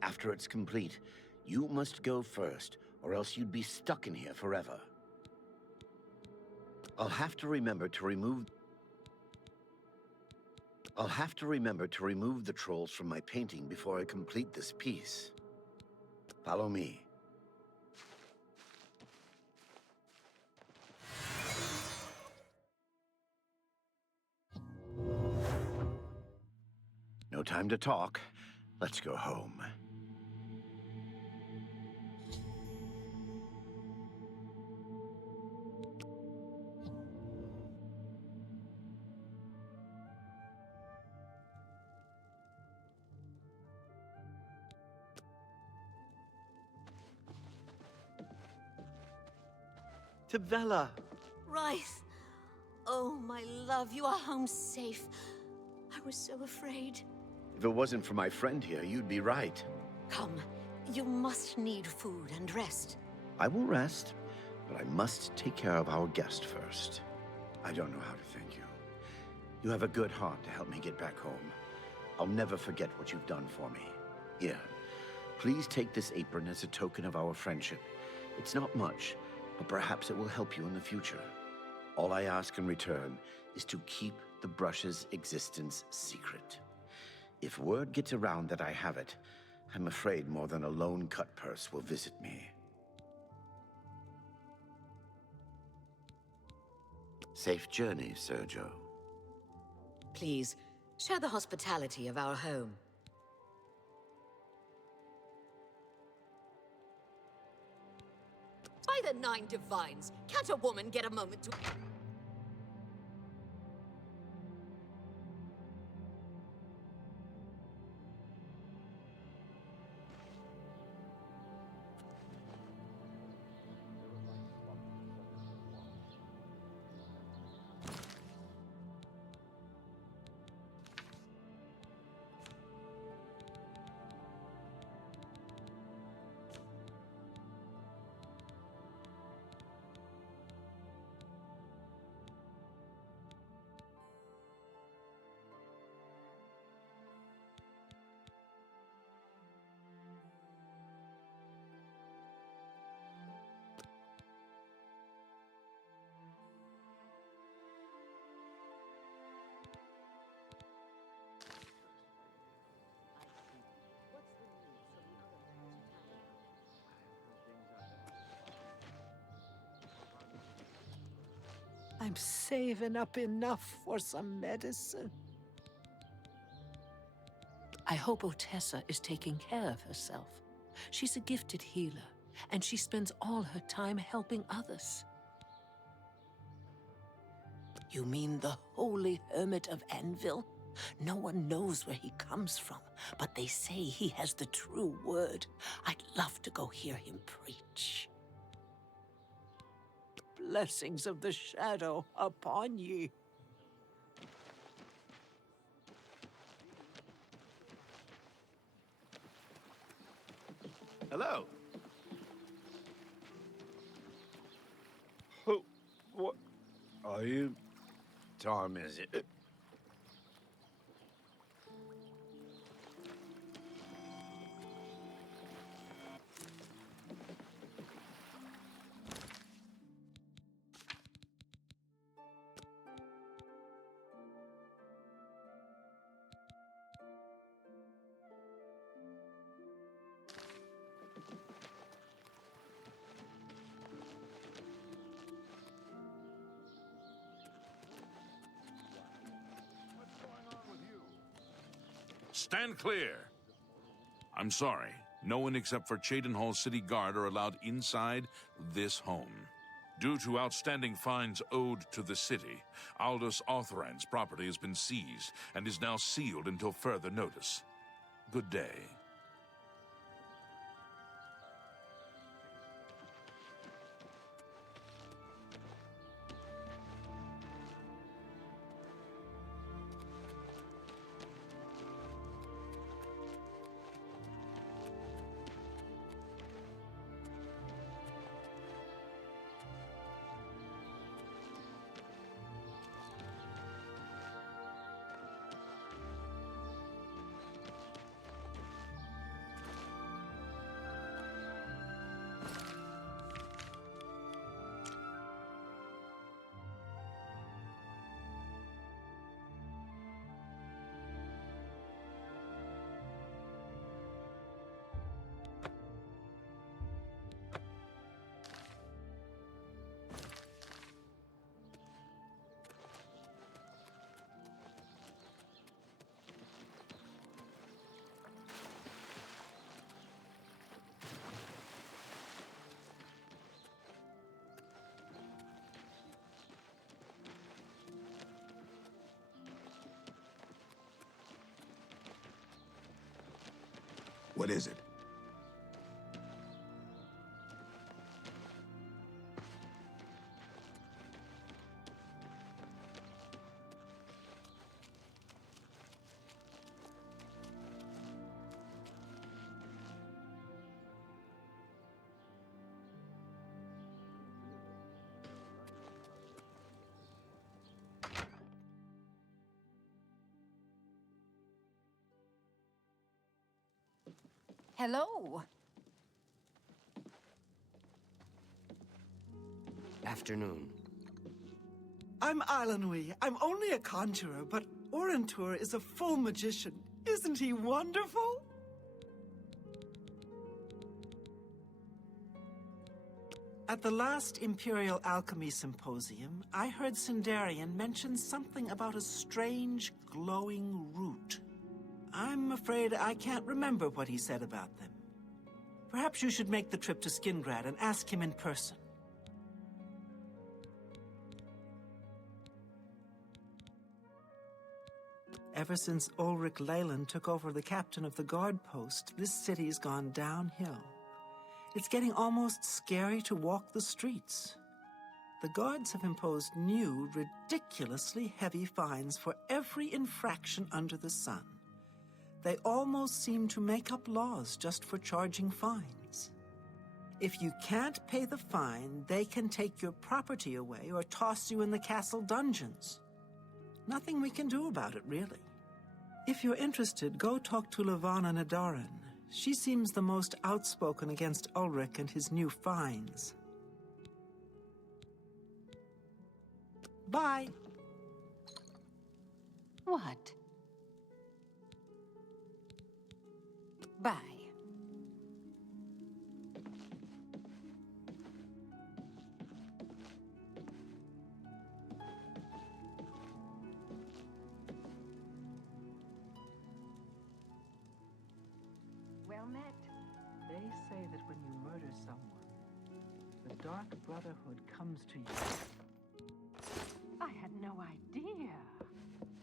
After it's complete, you must go first, or else you'd be stuck in here forever. I'll have to remember to remove the trolls from my painting before I complete this piece. Follow me. No time to talk. Let's go home. Tivela! Rice! Oh, my love, you are home safe. I was so afraid. If it wasn't for my friend here, you'd be right. Come, you must need food and rest. I will rest, but I must take care of our guest first. I don't know how to thank you. You have a good heart to help me get back home. I'll never forget what you've done for me. Here, please take this apron as a token of our friendship. It's not much, but perhaps it will help you in the future. All I ask in return is to keep the brush's existence secret. If word gets around that I have it, I'm afraid more than a lone cut purse will visit me. Safe journey, Sergio. Please, share the hospitality of our home. By the Nine Divines, can't a woman get a moment to... I'm saving up enough for some medicine. I hope Otessa is taking care of herself. She's a gifted healer, and she spends all her time helping others. You mean the holy hermit of Anvil? No one knows where he comes from, but they say he has the true word. I'd love to go hear him preach. Blessings of the shadow upon ye. Hello. Who? What are you? Time is it? Stand clear. I'm sorry. No one except for Cheydinhal City Guard are allowed inside this home. Due to outstanding fines owed to the city, Aldous Authrand's property has been seized and is now sealed until further notice. Good day. What is it? Hello. Afternoon. I'm Ilanui. I'm only a conjurer, but Orantur is a full magician. Isn't he wonderful? At the last Imperial Alchemy Symposium, I heard Sindarian mention something about a strange, glowing root. I'm afraid I can't remember what he said about them. Perhaps you should make the trip to Skingrad and ask him in person. Ever since Ulrich Leyland took over the captain of the guard post, this city's gone downhill. It's getting almost scary to walk the streets. The guards have imposed new, ridiculously heavy fines for every infraction under the sun. They almost seem to make up laws just for charging fines. If you can't pay the fine, they can take your property away or toss you in the castle dungeons. Nothing we can do about it, really. If you're interested, go talk to Levana Nadarin. She seems the most outspoken against Ulrich and his new fines. Bye. What? Bye. Well met. They say that when you murder someone, the Dark Brotherhood comes to you. I had no idea.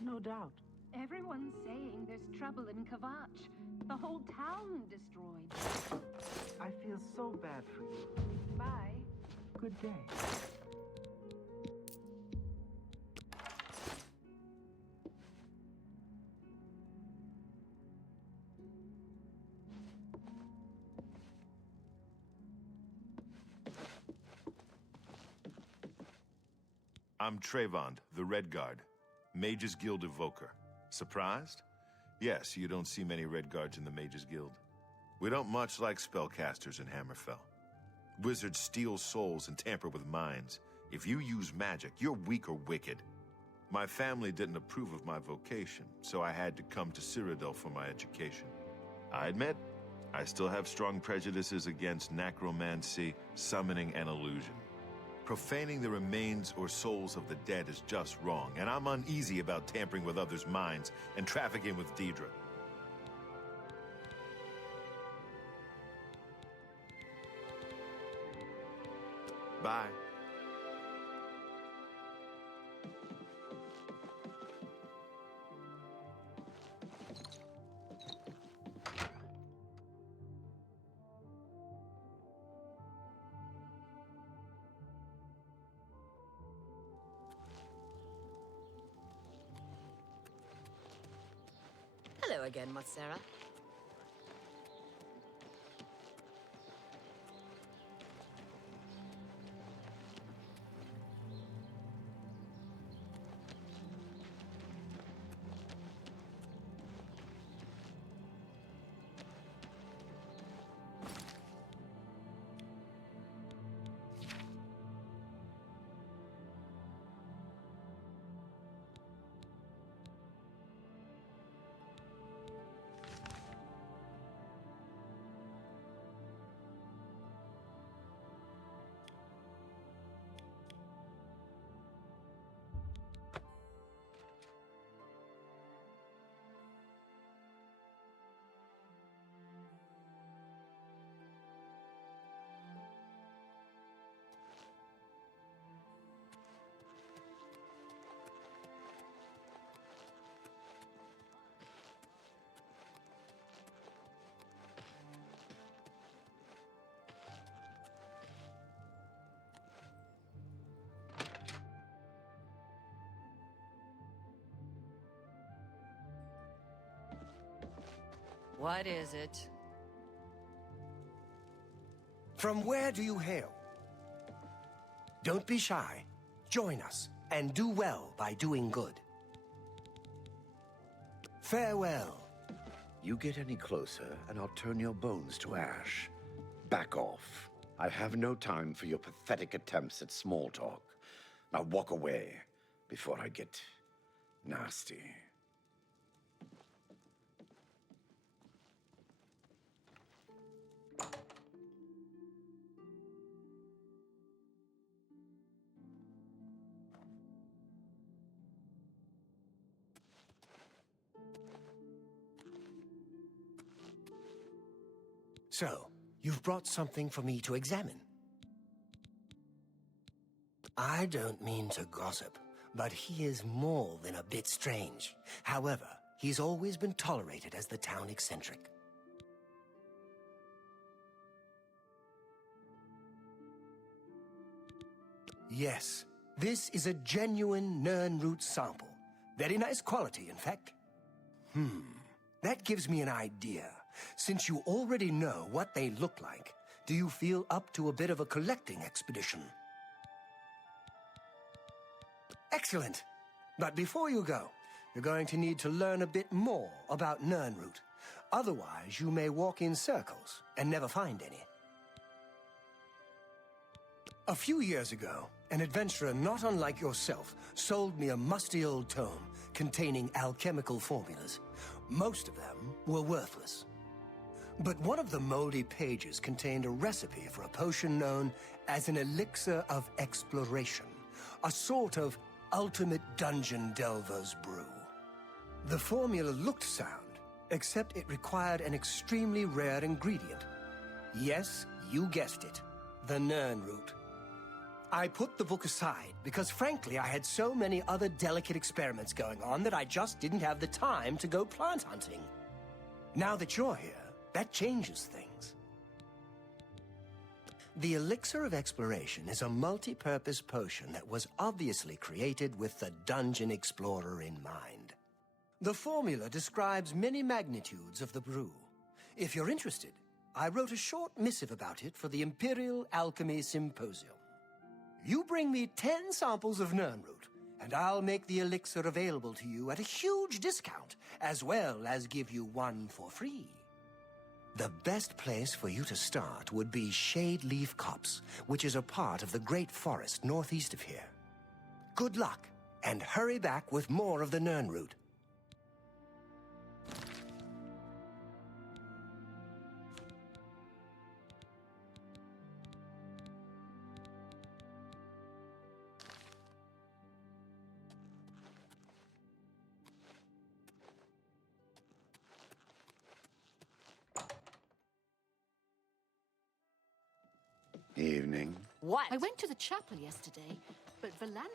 No doubt. Everyone's saying there's trouble in Kavach. The whole town destroyed. I feel so bad for you. Bye. Good day. I'm Trevand, the Red Guard, Mages Guild evoker. Surprised? Yes, you don't see many Red Guards in the Mages Guild. We don't much like spellcasters in Hammerfell. Wizards steal souls and tamper with minds. If you use magic, you're weak or wicked. My family didn't approve of my vocation, so I had to come to Cyrodiil for my education. I admit, I still have strong prejudices against necromancy, summoning, and illusion. Profaning the remains or souls of the dead is just wrong, and I'm uneasy about tampering with others' minds and trafficking with Deidre. Bye. Hello again, Motsera. What is it? From where do you hail? Don't be shy. Join us, and do well by doing good. Farewell. You get any closer, and I'll turn your bones to ash. Back off. I have no time for your pathetic attempts at small talk. Now walk away before I get nasty. So, you've brought something for me to examine. I don't mean to gossip, but he is more than a bit strange. However, he's always been tolerated as the town eccentric. Yes, this is a genuine Nirnroot sample. Very nice quality, in fact. That gives me an idea. Since you already know what they look like, do you feel up to a bit of a collecting expedition? Excellent. But before you go, you're going to need to learn a bit more about Nirnroot. Otherwise, you may walk in circles and never find any. A few years ago, an adventurer not unlike yourself sold me a musty old tome containing alchemical formulas. Most of them were worthless. But one of the moldy pages contained a recipe for a potion known as an elixir of exploration, a sort of ultimate dungeon delver's brew. The formula looked sound, except it required an extremely rare ingredient. Yes, you guessed it, the Nirnroot. I put the book aside because, frankly, I had so many other delicate experiments going on that I just didn't have the time to go plant hunting. Now that you're here, that changes things. The Elixir of Exploration is a multi-purpose potion that was obviously created with the Dungeon Explorer in mind. The formula describes many magnitudes of the brew. If you're interested, I wrote a short missive about it for the Imperial Alchemy Symposium. You bring me 10 samples of Nirnroot, and I'll make the elixir available to you at a huge discount, as well as give you one for free. The best place for you to start would be Shade Leaf Copse, which is a part of the Great Forest northeast of here. Good luck, and hurry back with more of the Nirnroot. Evening. What? I went to the chapel yesterday, but Valan...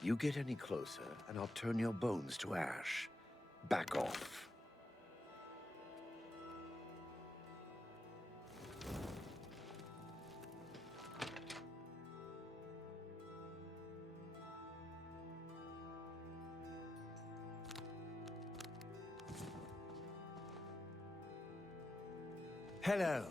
You get any closer, and I'll turn your bones to ash. Back off. Hello.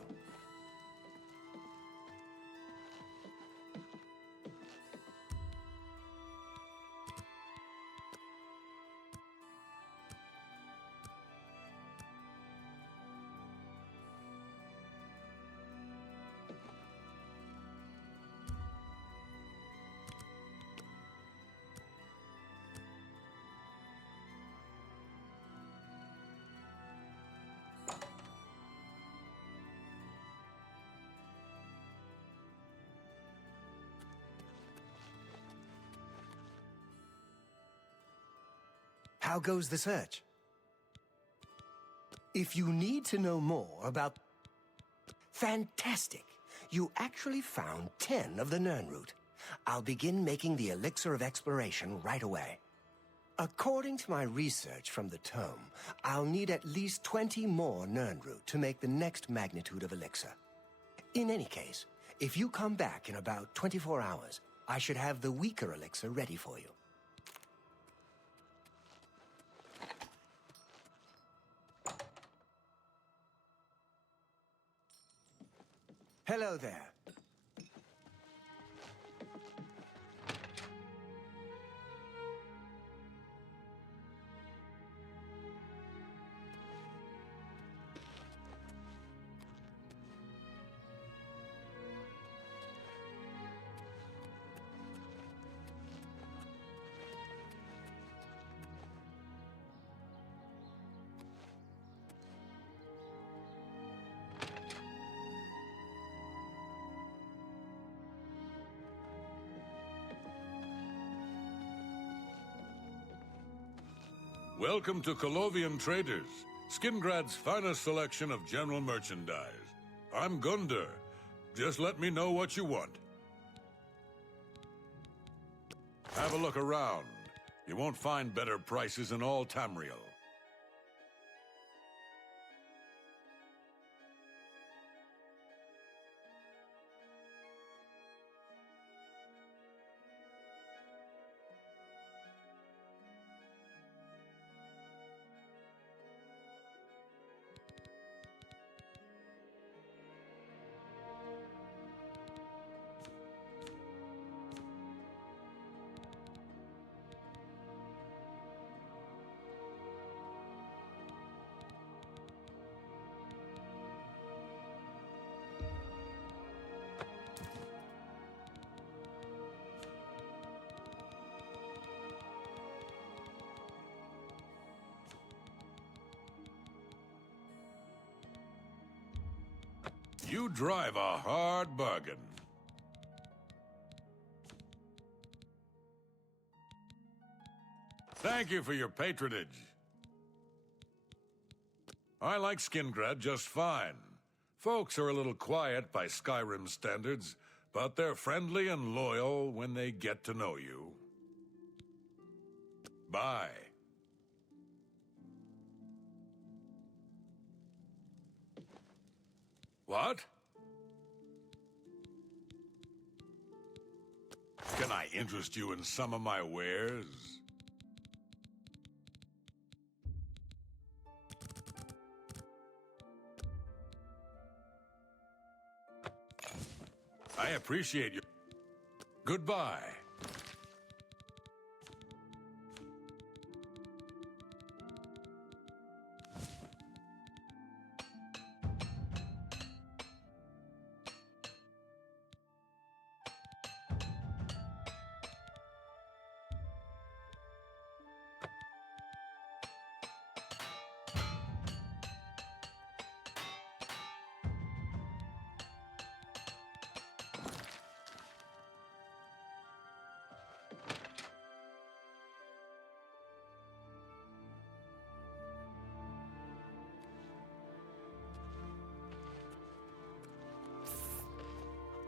How goes the search? If you need to know more about... Fantastic! You actually found 10 of the Nirnroot. I'll begin making the elixir of exploration right away. According to my research from the tome, I'll need at least 20 more Nirnroot to make the next magnitude of elixir. In any case, if you come back in about 24 hours, I should have the weaker elixir ready for you. Hello there. Welcome to Colovian Traders, Skingrad's finest selection of general merchandise. I'm Gunder. Just let me know what you want. Have a look around. You won't find better prices in all Tamriel. You drive a hard bargain. Thank you for your patronage. I like Skingrad just fine. Folks are a little quiet by Skyrim standards, but they're friendly and loyal when they get to know you. Bye. What? Can I interest you in some of my wares? I appreciate you. Goodbye.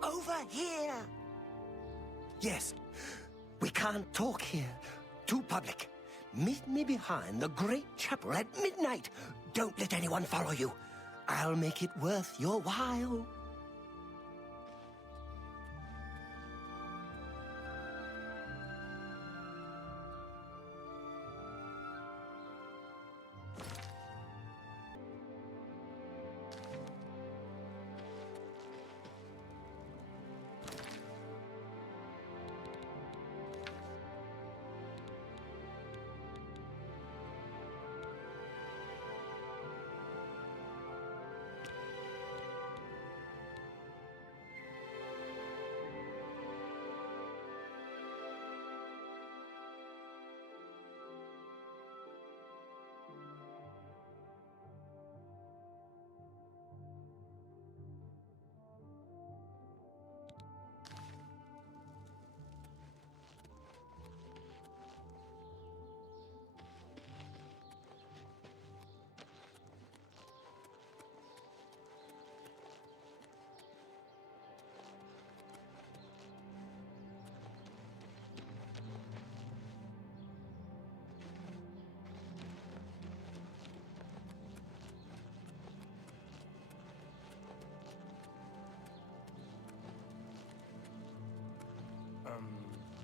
Over here! Yes, we can't talk here. Too public. Meet me behind the great chapel at midnight. Don't let anyone follow you. I'll make it worth your while.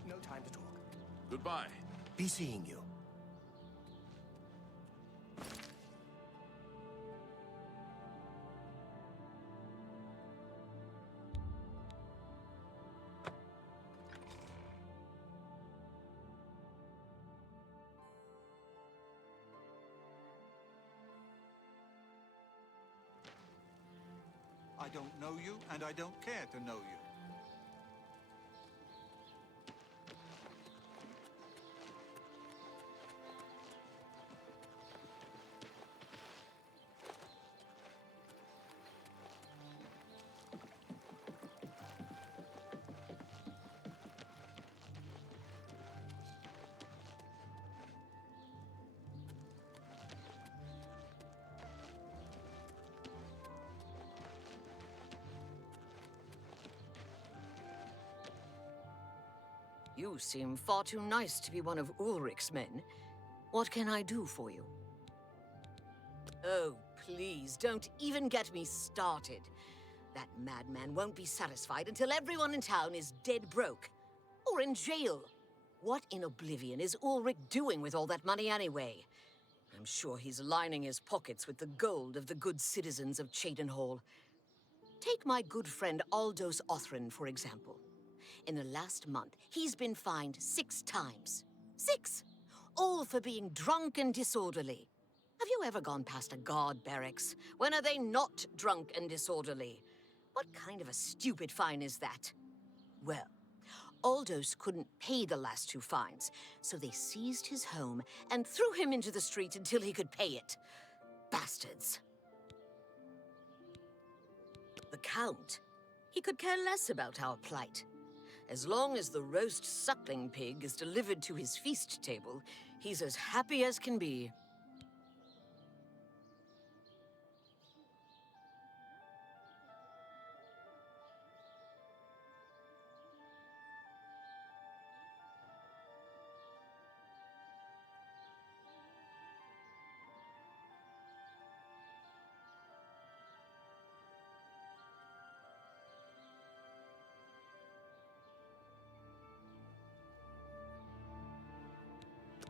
No time to talk. Goodbye. Be seeing you. I don't know you, and I don't care to know you. You seem far too nice to be one of Ulrich's men. What can I do for you? Oh, please, don't even get me started. That madman won't be satisfied until everyone in town is dead broke. Or in jail. What in Oblivion is Ulrich doing with all that money anyway? I'm sure he's lining his pockets with the gold of the good citizens of Cheydinhal. Take my good friend Aldous Othrin, for example. In the last month, he's been fined 6 times. 6! All for being drunk and disorderly. Have you ever gone past a guard barracks? When are they not drunk and disorderly? What kind of a stupid fine is that? Well, Aldous couldn't pay the last 2 fines, so they seized his home and threw him into the street until he could pay it. Bastards. The Count, he could care less about our plight. As long as the roast suckling pig is delivered to his feast table, he's as happy as can be.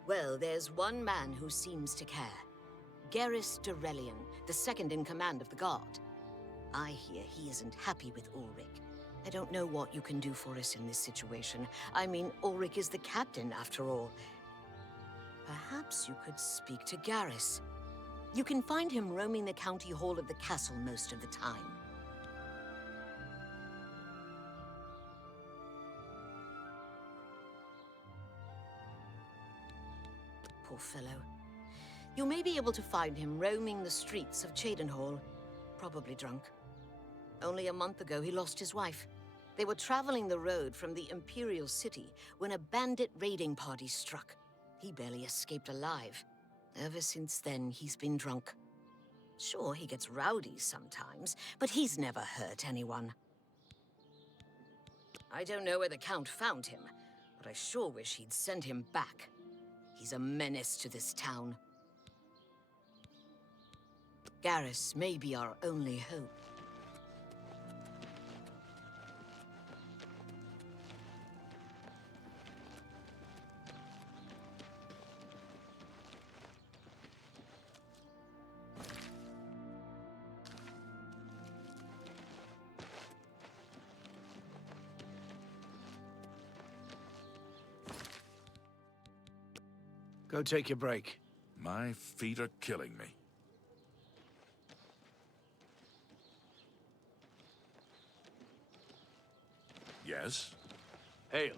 Well, there's one man who seems to care. Garrus Durelian, the second in command of the Guard. I hear he isn't happy with Ulrich. I don't know what you can do for us in this situation. I mean, Ulrich is the captain, after all. Perhaps you could speak to Garrus. You can find him roaming the county hall of the castle most of the time. Poor fellow. You may be able to find him roaming the streets of Cheydinhal, probably drunk. Only a month ago, he lost his wife. They were traveling the road from the Imperial City when a bandit raiding party struck. He barely escaped alive. Ever since then, he's been drunk. Sure, he gets rowdy sometimes, but he's never hurt anyone. I don't know where the Count found him, but I sure wish he'd send him back. He's a menace to this town. Garrus may be our only hope. Go take your break. My feet are killing me. Yes? Hail.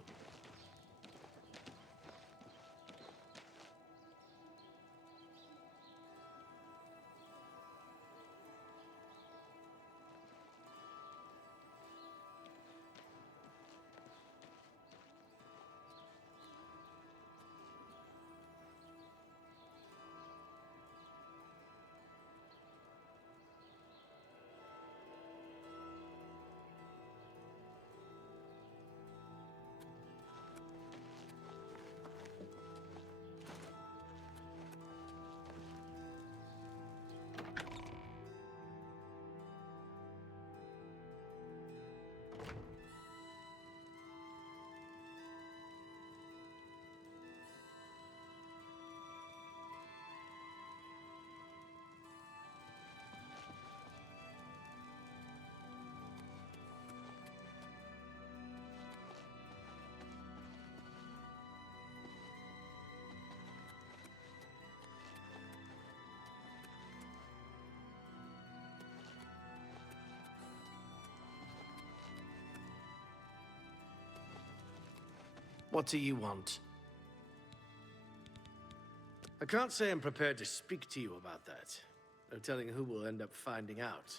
What do you want? I can't say I'm prepared to speak to you about that. No telling who will end up finding out.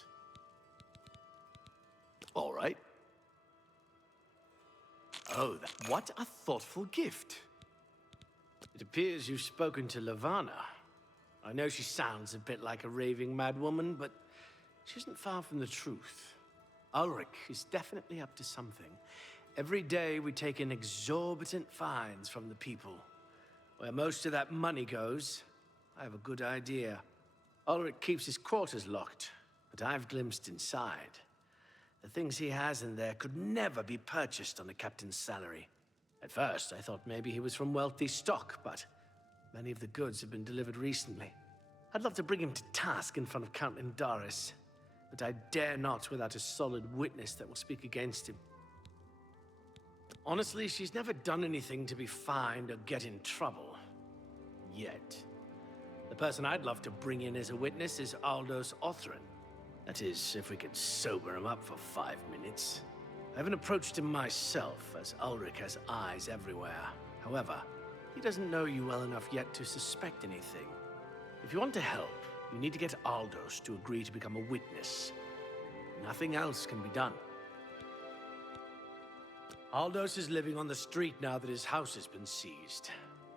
All right. Oh, what a thoughtful gift. It appears you've spoken to Lavanna. I know she sounds a bit like a raving madwoman, but she isn't far from the truth. Ulrich is definitely up to something. Every day we take in exorbitant fines from the people. Where most of that money goes, I have a good idea. Ulrich keeps his quarters locked, but I've glimpsed inside. The things he has in there could never be purchased on a captain's salary. At first, I thought maybe he was from wealthy stock, but many of the goods have been delivered recently. I'd love to bring him to task in front of Count Indaris, but I dare not without a solid witness that will speak against him. Honestly, she's never done anything to be fined or get in trouble. Yet. The person I'd love to bring in as a witness is Aldous Othrin. That is, if we could sober him up for 5 minutes. I haven't approached him myself, as Ulrich has eyes everywhere. However, he doesn't know you well enough yet to suspect anything. If you want to help, you need to get Aldous to agree to become a witness. Nothing else can be done. Aldous is living on the street now that his house has been seized.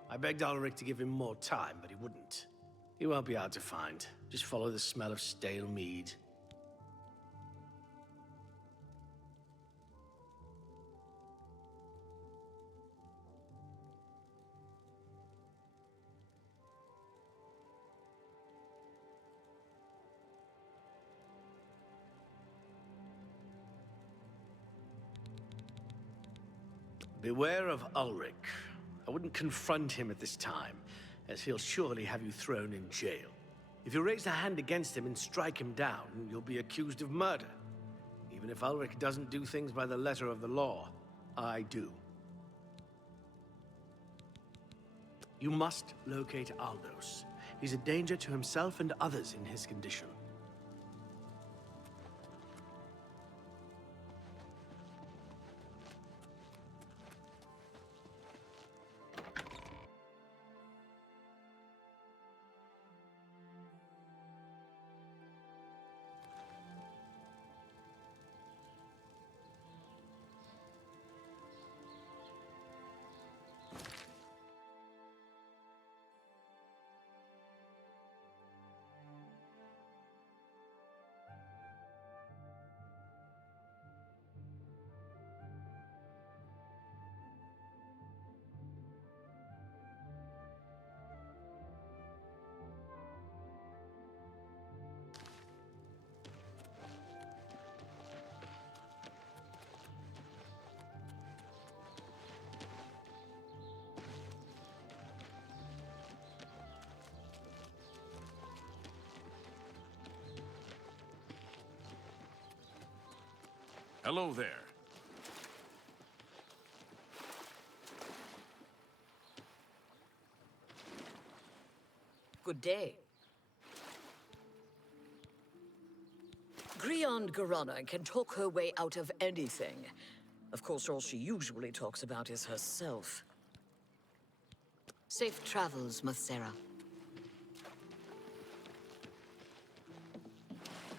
I begged Ulrich to give him more time, but he wouldn't. He won't be hard to find. Just follow the smell of stale mead. Beware of Ulrich. I wouldn't confront him at this time, as he'll surely have you thrown in jail. If you raise a hand against him and strike him down, you'll be accused of murder. Even if Ulrich doesn't do things by the letter of the law, I do. You must locate Aldous. He's a danger to himself and others in his condition. Hello there. Good day. Griand Garana can talk her way out of anything. Of course, all she usually talks about is herself. Safe travels, Mathera.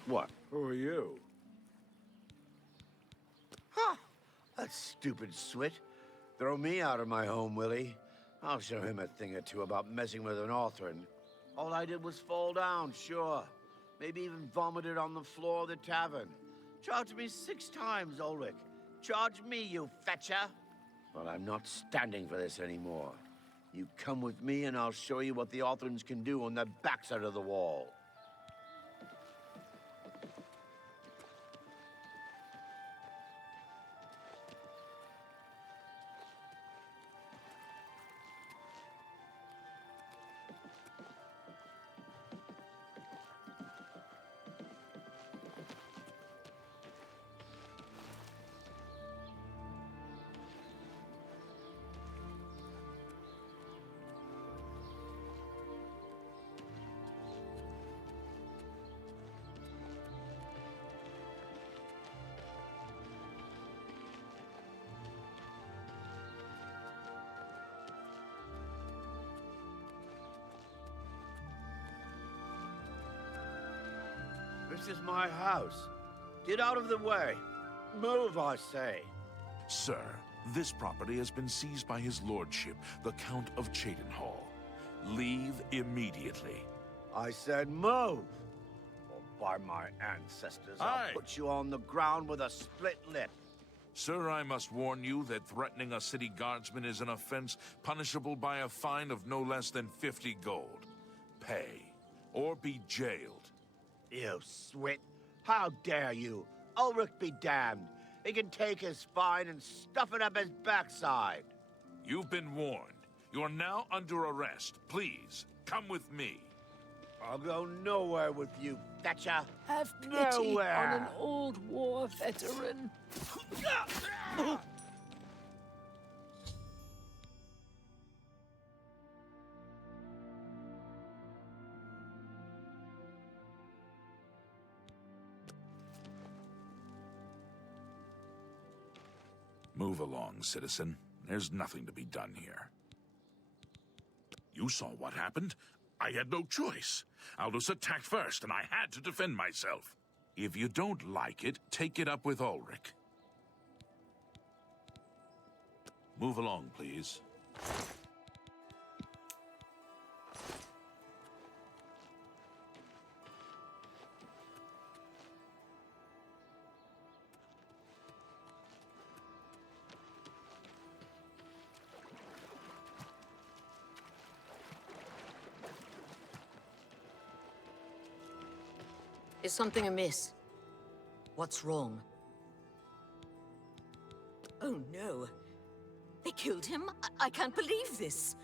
What? Who are you? Ha! That stupid swit. Throw me out of my home, will he? I'll show him a thing or two about messing with an Orphan. All I did was fall down, sure. Maybe even vomited on the floor of the tavern. Charge me 6 times, Ulrich. Charge me, you fetcher. But I'm not standing for this anymore. You come with me and I'll show you what the Orphans can do on their backside of the wall. This is my house. Get out of the way. Move, I say. Sir, this property has been seized by his lordship, the Count of Cheydinhal. Leave immediately. I said move. Or by my ancestors, I'll put you on the ground with a split lip. Sir, I must warn you that threatening a city guardsman is an offense punishable by a fine of no less than 50 gold. Pay, or be jailed. You swit. How dare you? Ulrich be damned. He can take his fine and stuff it up his backside. You've been warned. You're now under arrest. Please, come with me. I'll go nowhere with you, Thatcher. Have pity Nowhere. on an old war veteran. Move along, citizen. There's nothing to be done here. You saw what happened. I had no choice. Aldous attacked first, and I had to defend myself. If you don't like it, take it up with Ulrich. Move along, please. Is something amiss? What's wrong? Oh no. They killed him? I can't believe this.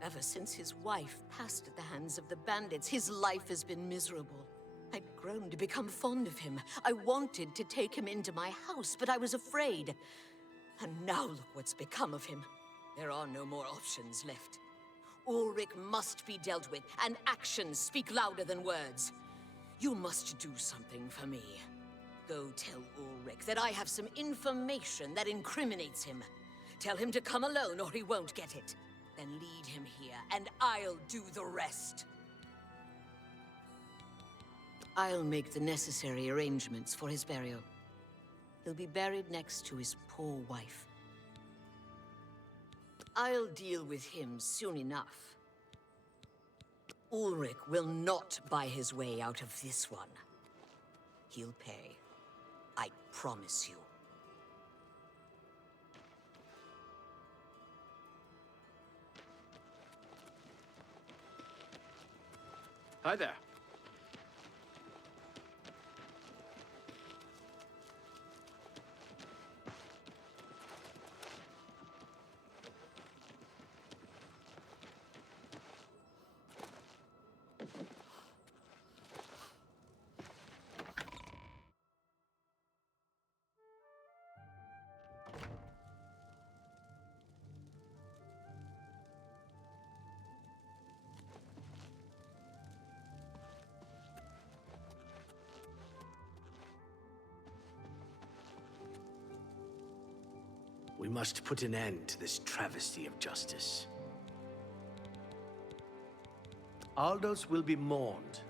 Ever since his wife passed at the hands of the bandits, his life has been miserable. I'd grown to become fond of him. I wanted to take him into my house, but I was afraid. And now look what's become of him. There are no more options left. Ulrich must be dealt with, and actions speak louder than words. You must do something for me. Go tell Ulrich that I have some information that incriminates him. Tell him to come alone or he won't get it. Then lead him here, and I'll do the rest. I'll make the necessary arrangements for his burial. He'll be buried next to his poor wife. I'll deal with him soon enough. Ulrich will not buy his way out of this one. He'll pay. I promise you. Hi there. must put an end to this travesty of justice. Aldos will be mourned.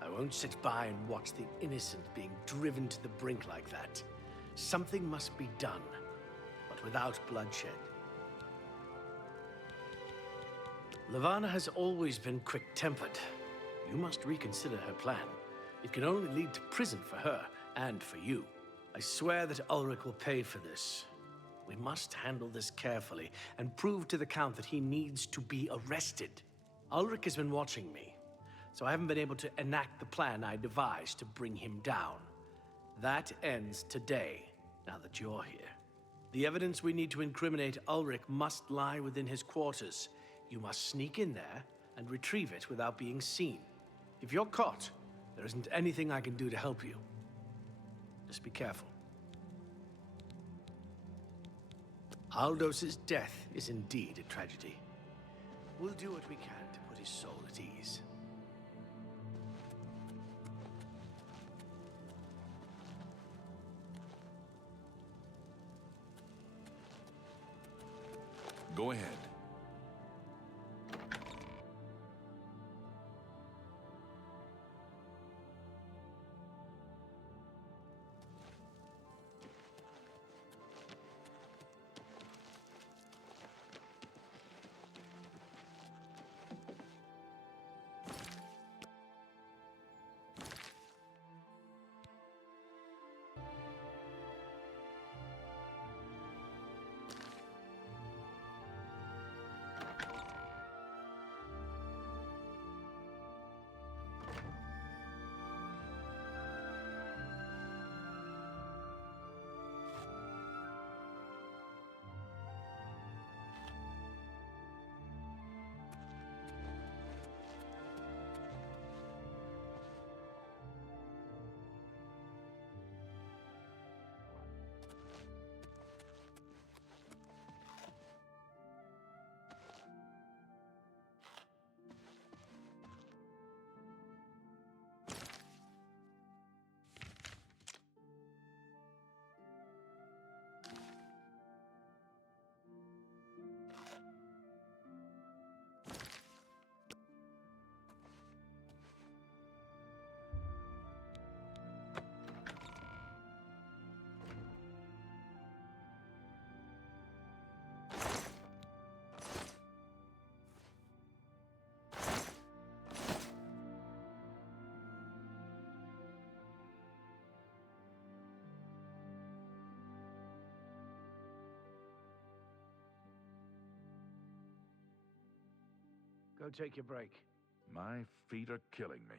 I won't sit by and watch the innocent being driven to the brink like that. Something must be done, but without bloodshed. Lavanna has always been quick-tempered. You must reconsider her plan. It can only lead to prison for her, and for you. I swear that Ulrich will pay for this. We must handle this carefully, and prove to the Count that he needs to be arrested. Ulrich has been watching me, so I haven't been able to enact the plan I devised to bring him down. That ends today, now that you're here. The evidence we need to incriminate Ulrich must lie within his quarters. You must sneak in there and retrieve it without being seen. If you're caught, there isn't anything I can do to help you. Just be careful. Aldos's death is indeed a tragedy. We'll do what we can to put his soul at ease. Go ahead. Go take your break. My feet are killing me.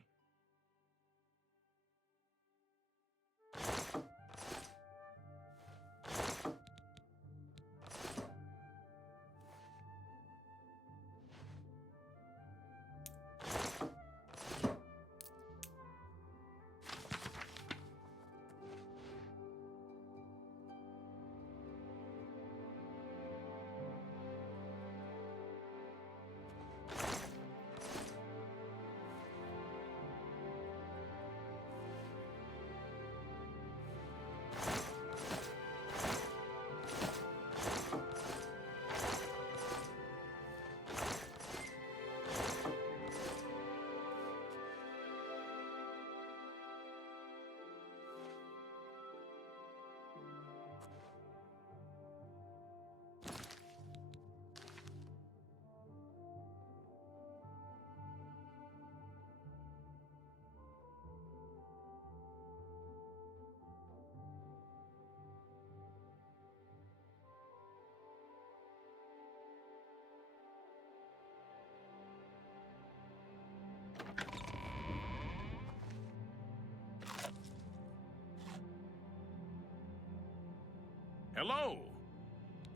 Hello?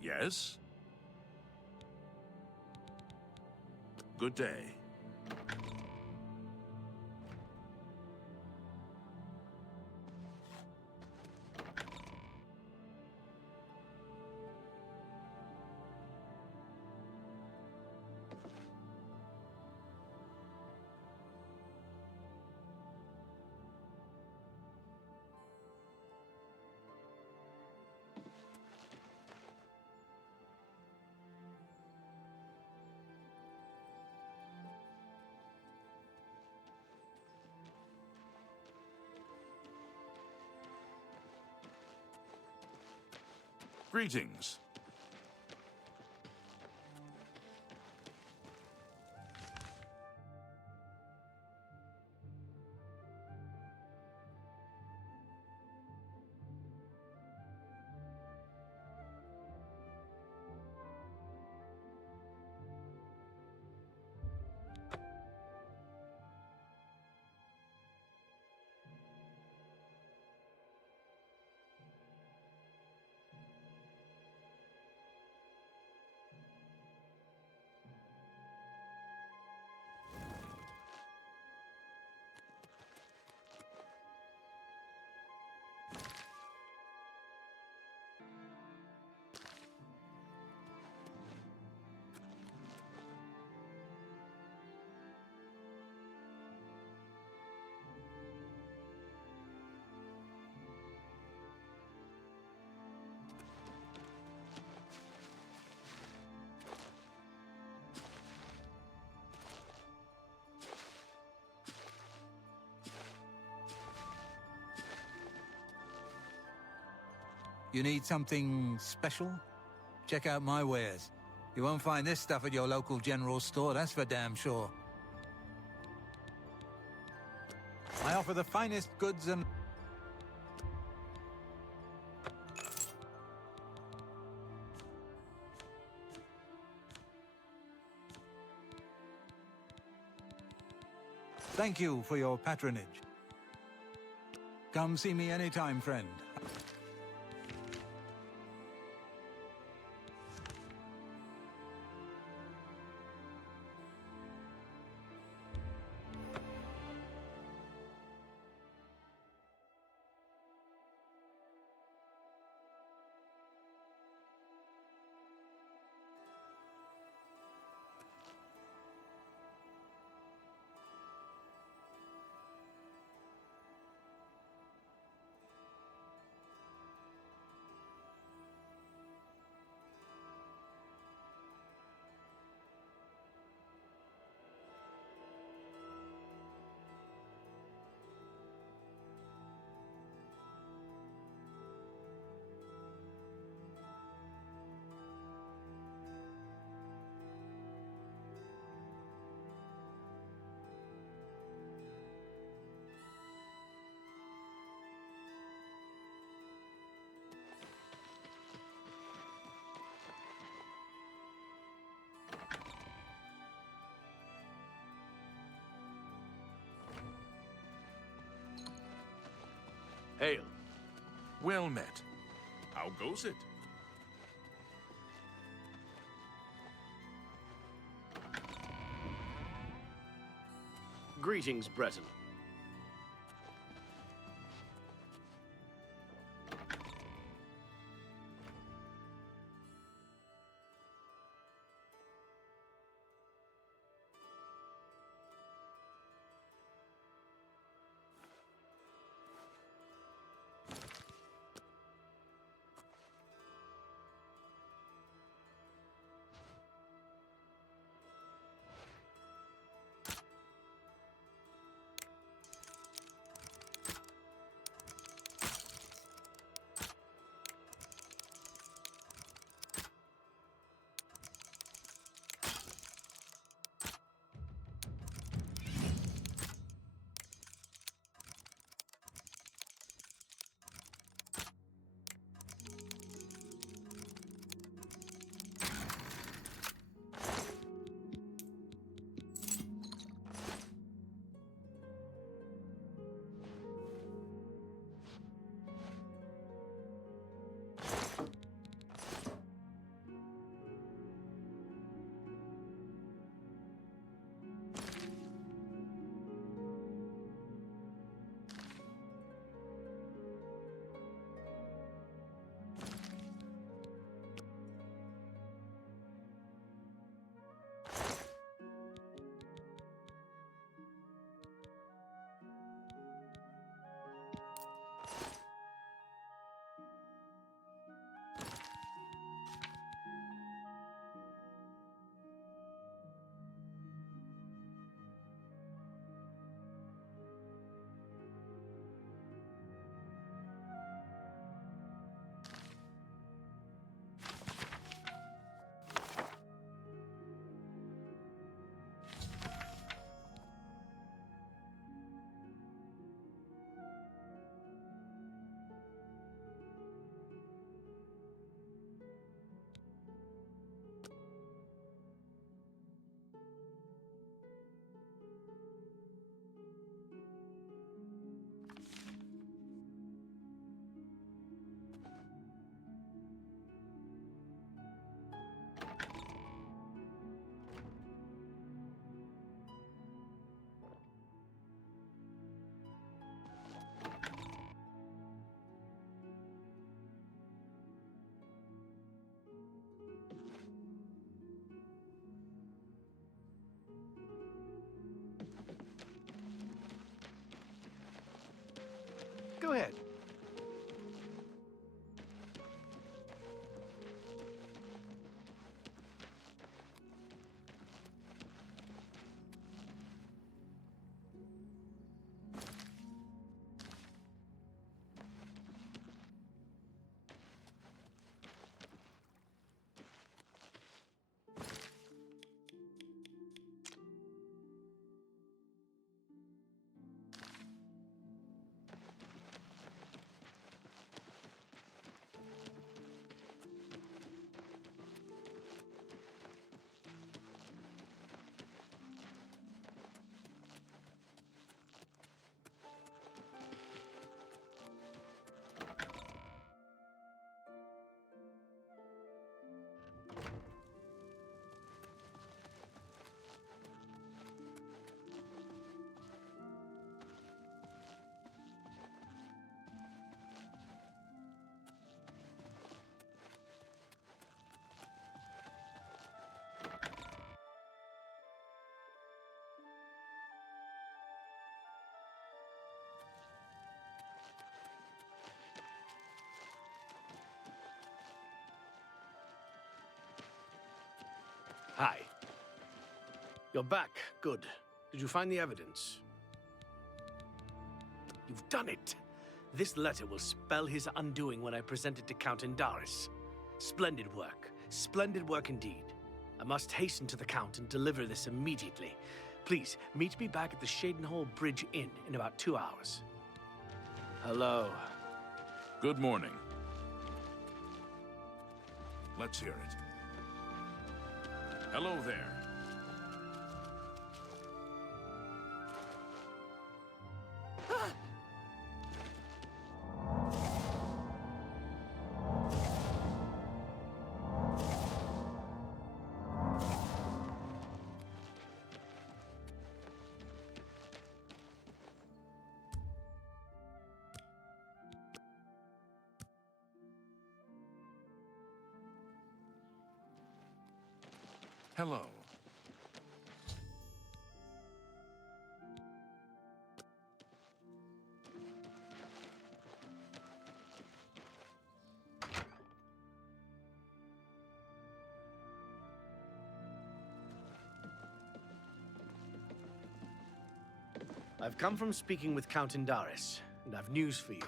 Yes? Good day. Greetings. You need something special? Check out my wares. You won't find this stuff at your local general store, that's for damn sure. I offer the finest goods and... Thank you for your patronage. Come see me anytime, friend. Hail. Well met. How goes it? Greetings, Breton. Go ahead. Hi. You're back. Good. Did you find the evidence? You've done it. This letter will spell his undoing when I present it to Count Indaris. Splendid work. Splendid work indeed. I must hasten to the Count and deliver this immediately. Please, meet me back at the Cheydinhal Bridge Inn in about 2 hours. Hello. Good morning. Let's hear it. Hello there. Hello. I've come from speaking with Count Indaris, and I've news for you.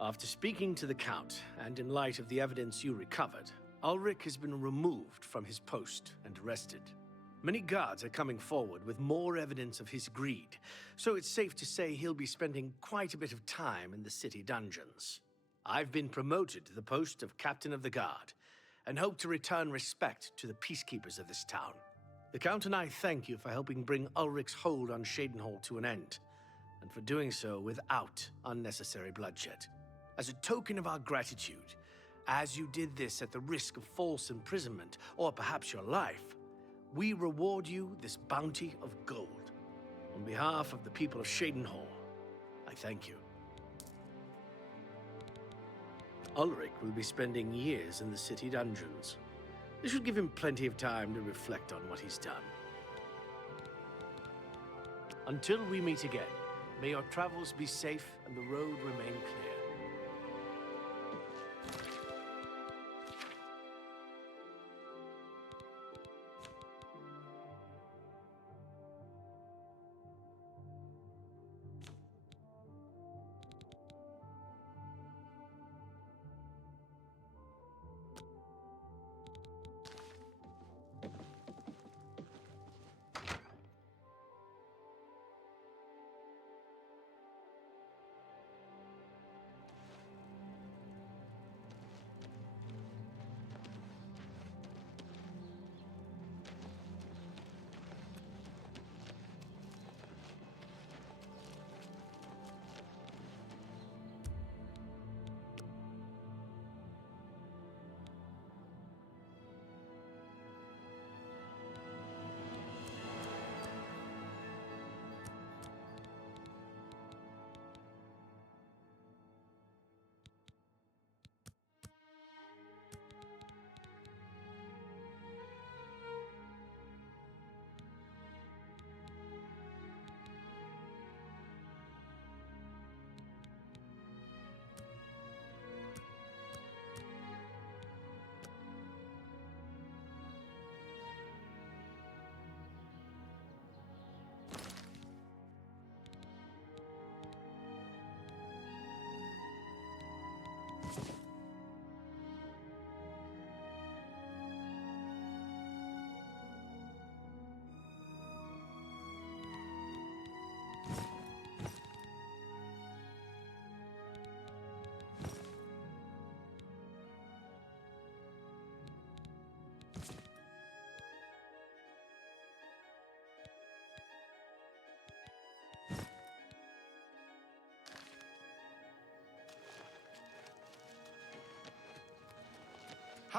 After speaking to the Count, and in light of the evidence you recovered, Ulrich has been removed from his post and arrested. Many guards are coming forward with more evidence of his greed, so it's safe to say he'll be spending quite a bit of time in the city dungeons. I've been promoted to the post of Captain of the Guard, and hope to return respect to the peacekeepers of this town. The Count and I thank you for helping bring Ulrich's hold on Cheydinhal to an end, and for doing so without unnecessary bloodshed. As a token of our gratitude, as you did this at the risk of false imprisonment, or perhaps your life, we reward you this bounty of gold. On behalf of the people of Cheydinhal, I thank you. Ulrich will be spending years in the city dungeons. This should give him plenty of time to reflect on what he's done. Until we meet again, may your travels be safe and the road remain clear.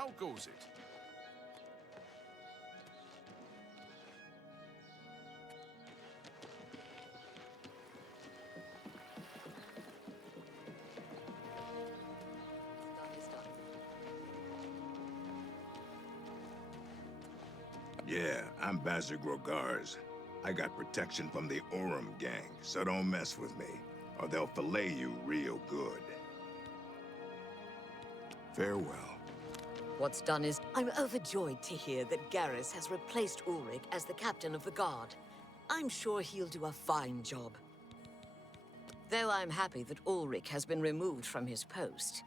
How goes it? Yeah, I'm Bazir Grogars. I got protection from the Orem gang, so don't mess with me, or they'll fillet you real good. Farewell. What's done is... I'm overjoyed to hear that Garrus has replaced Ulrich as the captain of the guard. I'm sure he'll do a fine job. Though I'm happy that Ulrich has been removed from his post,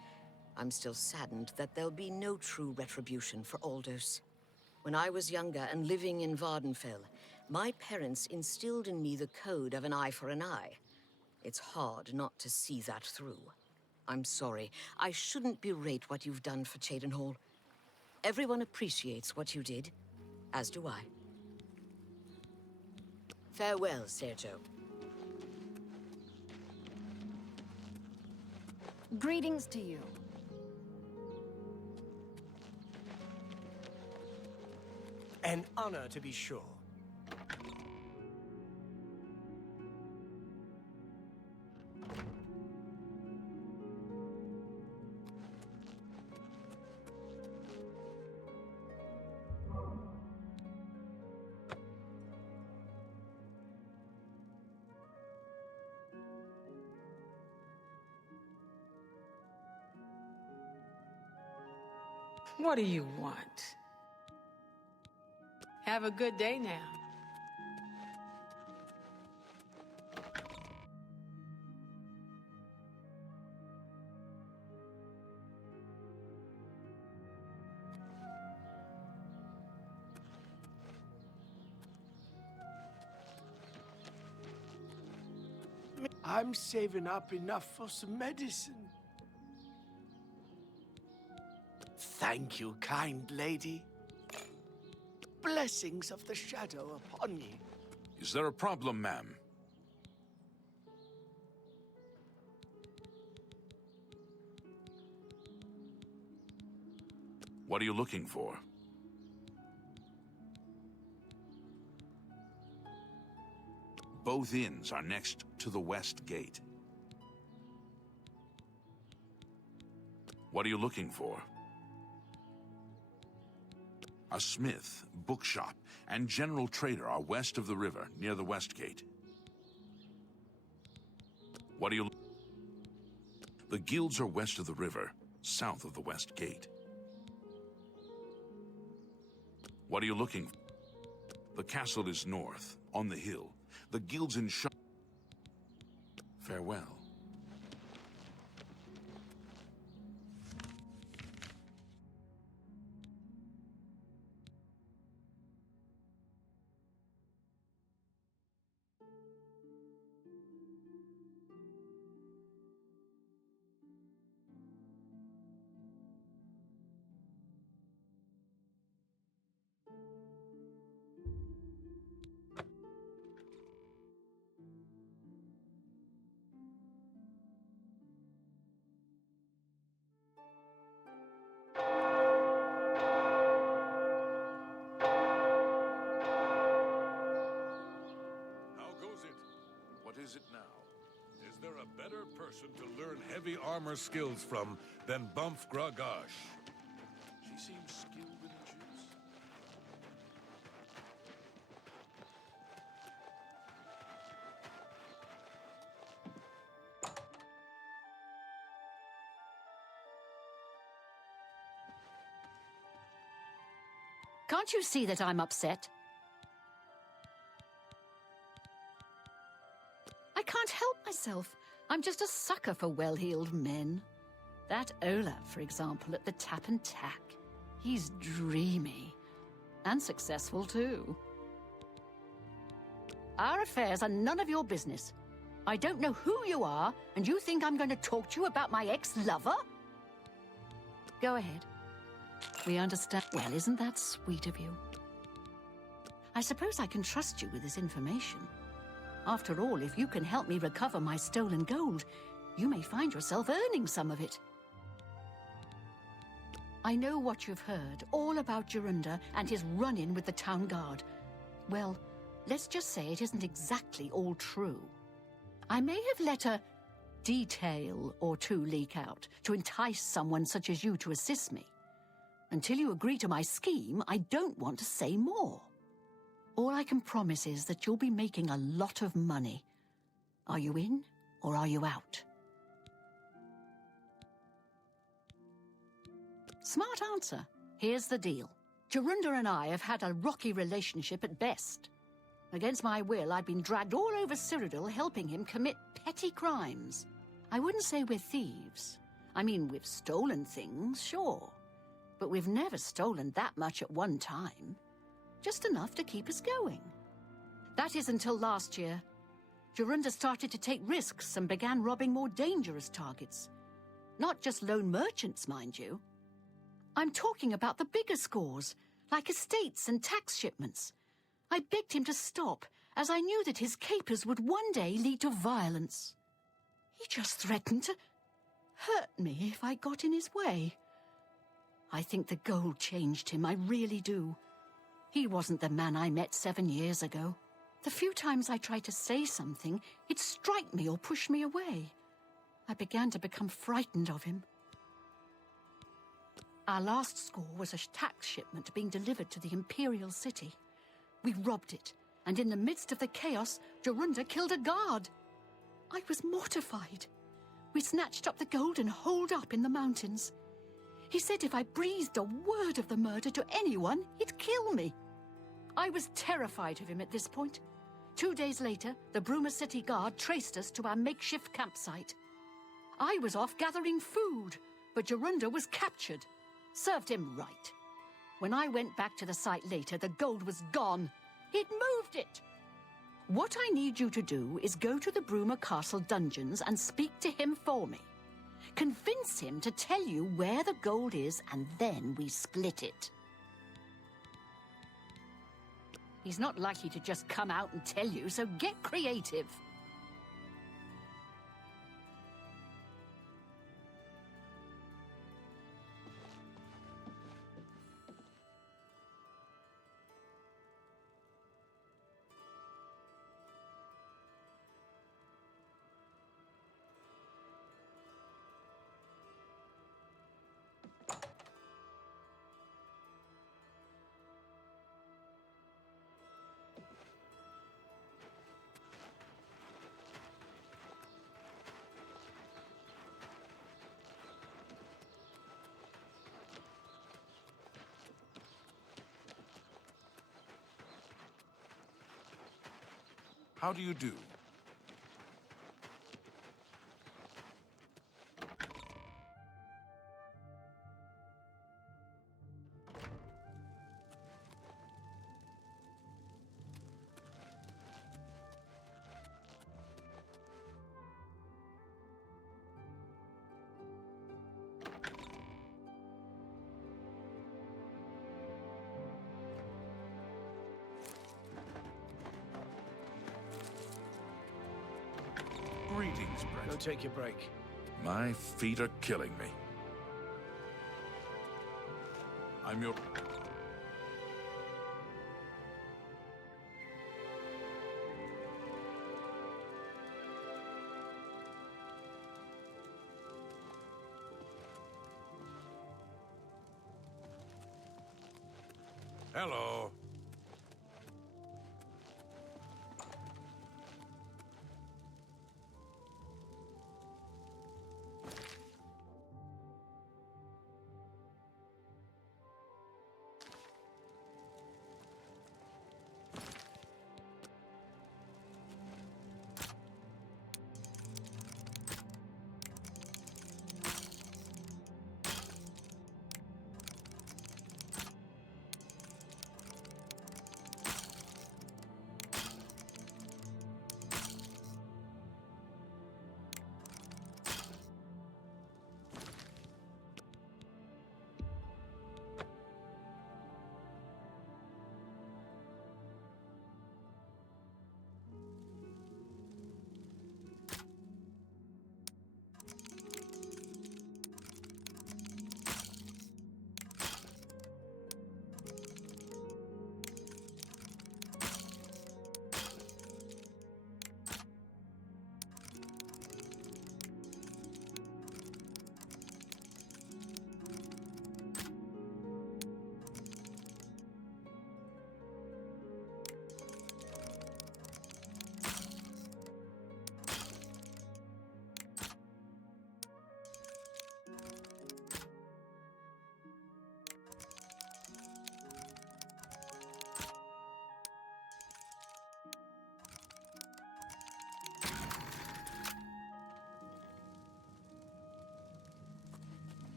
I'm still saddened that there'll be no true retribution for Aldous. When I was younger and living in Vardenfell, my parents instilled in me the code of an eye for an eye. It's hard not to see that through. I'm sorry. I shouldn't berate what you've done for Cheydinhal. Everyone appreciates what you did, as do I. Farewell, Sergio. Greetings to you. An honor, to be sure. What do you want? Have a good day now. I'm saving up enough for some medicine. Thank you, kind lady. Blessings of the shadow upon ye. Is there a problem, ma'am? What are you looking for? Both inns are next to the west gate. What are you looking for? A smith, bookshop, and general trader are west of the river, near the west gate. What are you... The guilds are west of the river, south of the west gate. What are you looking for? The castle is north, on the hill. The guilds in Farewell. Is it now? Is there a better person to learn heavy armor skills from than Bumf Gragash? She seems skilled with the juice. Can't you see that I'm upset? I can't help myself. I'm just a sucker for well-heeled men. That Iola, for example, at the Tap and Tack. He's dreamy. And successful, too. Our affairs are none of your business. I don't know who you are, and you think I'm going to talk to you about my ex-lover? Go ahead. We understand. Well, isn't that sweet of you? I suppose I can trust you with this information. After all, if you can help me recover my stolen gold, you may find yourself earning some of it. I know what you've heard, all about Jorunda and his run-in with the town guard. Well, let's just say it isn't exactly all true. I may have let a detail or two leak out to entice someone such as you to assist me. Until you agree to my scheme, I don't want to say more. All I can promise is that you'll be making a lot of money. Are you in, or are you out? Smart answer. Here's the deal. Jorunda and I have had a rocky relationship at best. Against my will, I've been dragged all over Cyrodiil helping him commit petty crimes. I wouldn't say we're thieves. I mean, we've stolen things, sure. But we've never stolen that much at one time. Just enough to keep us going. That is until last year. Jorunda started to take risks and began robbing more dangerous targets. Not just lone merchants, mind you. I'm talking about the bigger scores, like estates and tax shipments. I begged him to stop, as I knew that his capers would one day lead to violence. He just threatened to hurt me if I got in his way. I think the gold changed him, I really do. He wasn't the man I met 7 years ago. The few times I tried to say something, he'd strike me or push me away. I began to become frightened of him. Our last score was a tax shipment being delivered to the Imperial City. We robbed it, and in the midst of the chaos, Jorunda killed a guard. I was mortified. We snatched up the gold and holed up in the mountains. He said if I breathed a word of the murder to anyone, he'd kill me. I was terrified of him at this point. 2 days later, the Bruma City Guard traced us to our makeshift campsite. I was off gathering food, but Jorunda was captured. Served him right. When I went back to the site later, the gold was gone. He'd moved it. What I need you to do is go to the Bruma Castle dungeons and speak to him for me. Convince him to tell you where the gold is, and then we split it. He's not likely to just come out and tell you, so get creative. How do you do? Greetings, Breton. Go take your break. My feet are killing me. I'm your... Hello.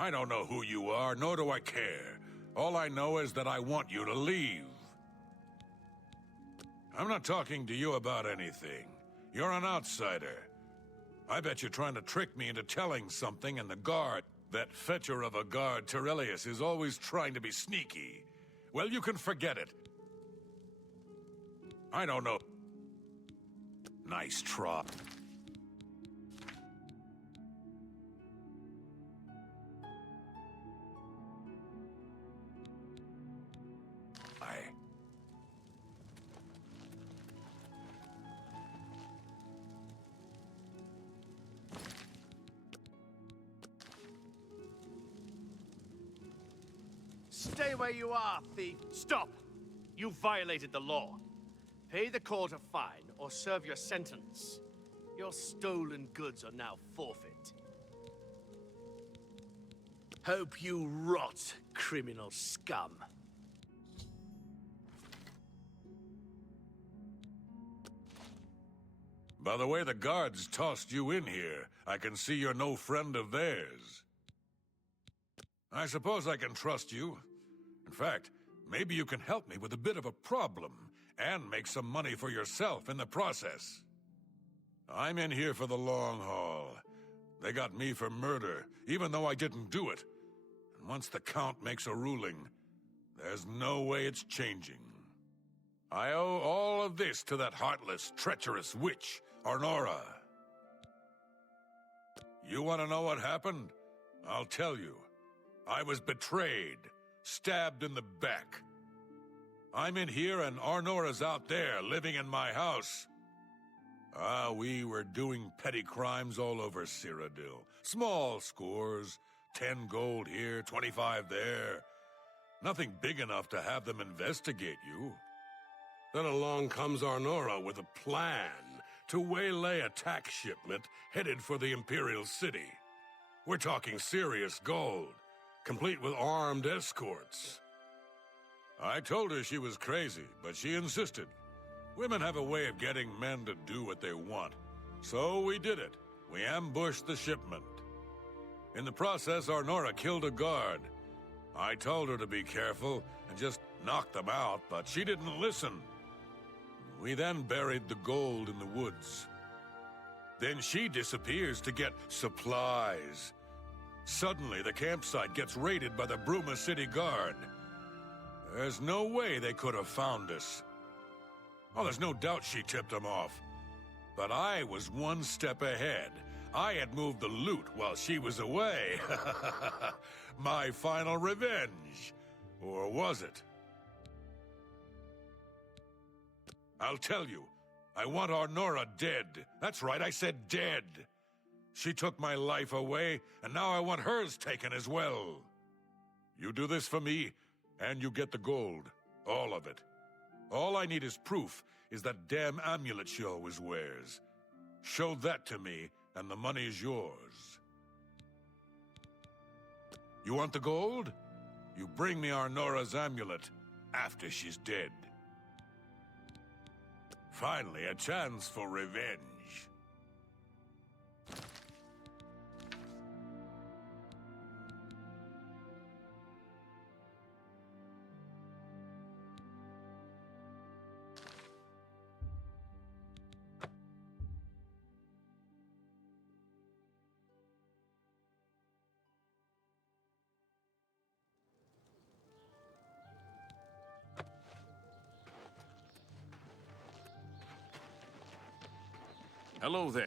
I don't know who you are, nor do I care. All I know is that I want you to leave. I'm not talking to you about anything. You're an outsider. I bet you're trying to trick me into telling something, and the guard, that fetcher of a guard, Tirelius, is always trying to be sneaky. Well, you can forget it. I don't know. Nice try. Stay where you are, thief. Stop! You violated the law. Pay the court a fine or serve your sentence. Your stolen goods are now forfeit. Hope you rot, criminal scum. By the way the guards tossed you in here, I can see you're no friend of theirs. I suppose I can trust you. In fact, maybe you can help me with a bit of a problem, and make some money for yourself in the process. I'm in here for the long haul. They got me for murder, even though I didn't do it. And once the Count makes a ruling, there's no way it's changing. I owe all of this to that heartless, treacherous witch, Arnora. You want to know what happened? I'll tell you. I was betrayed, stabbed in the back. I'm in here and Arnora's out there, living in my house. We were doing petty crimes all over Cyrodiil. Small scores, 10 gold here, 25 there. Nothing big enough to have them investigate you. Then along comes Arnora with a plan to waylay a tax shipment headed for the Imperial City. We're talking serious gold, complete with armed escorts. I told her she was crazy, but she insisted. Women have a way of getting men to do what they want. So we did it. We ambushed the shipment. In the process, Arnora killed a guard. I told her to be careful and just knock them out, but she didn't listen. We then buried the gold in the woods. Then she disappears to get supplies. Suddenly, the campsite gets raided by the Bruma City Guard. There's no way they could have found us. Oh, there's no doubt she tipped them off. But I was one step ahead. I had moved the loot while she was away. My final revenge. Or was it? I'll tell you, I want Arnora dead. That's right, I said dead. She took my life away, and now I want hers taken as well. You do this for me, and you get the gold. All of it. All I need is proof is that damn amulet she always wears. Show that to me, and the money's yours. You want the gold? You bring me Arnora's amulet after she's dead. Finally, a chance for revenge. Hello there.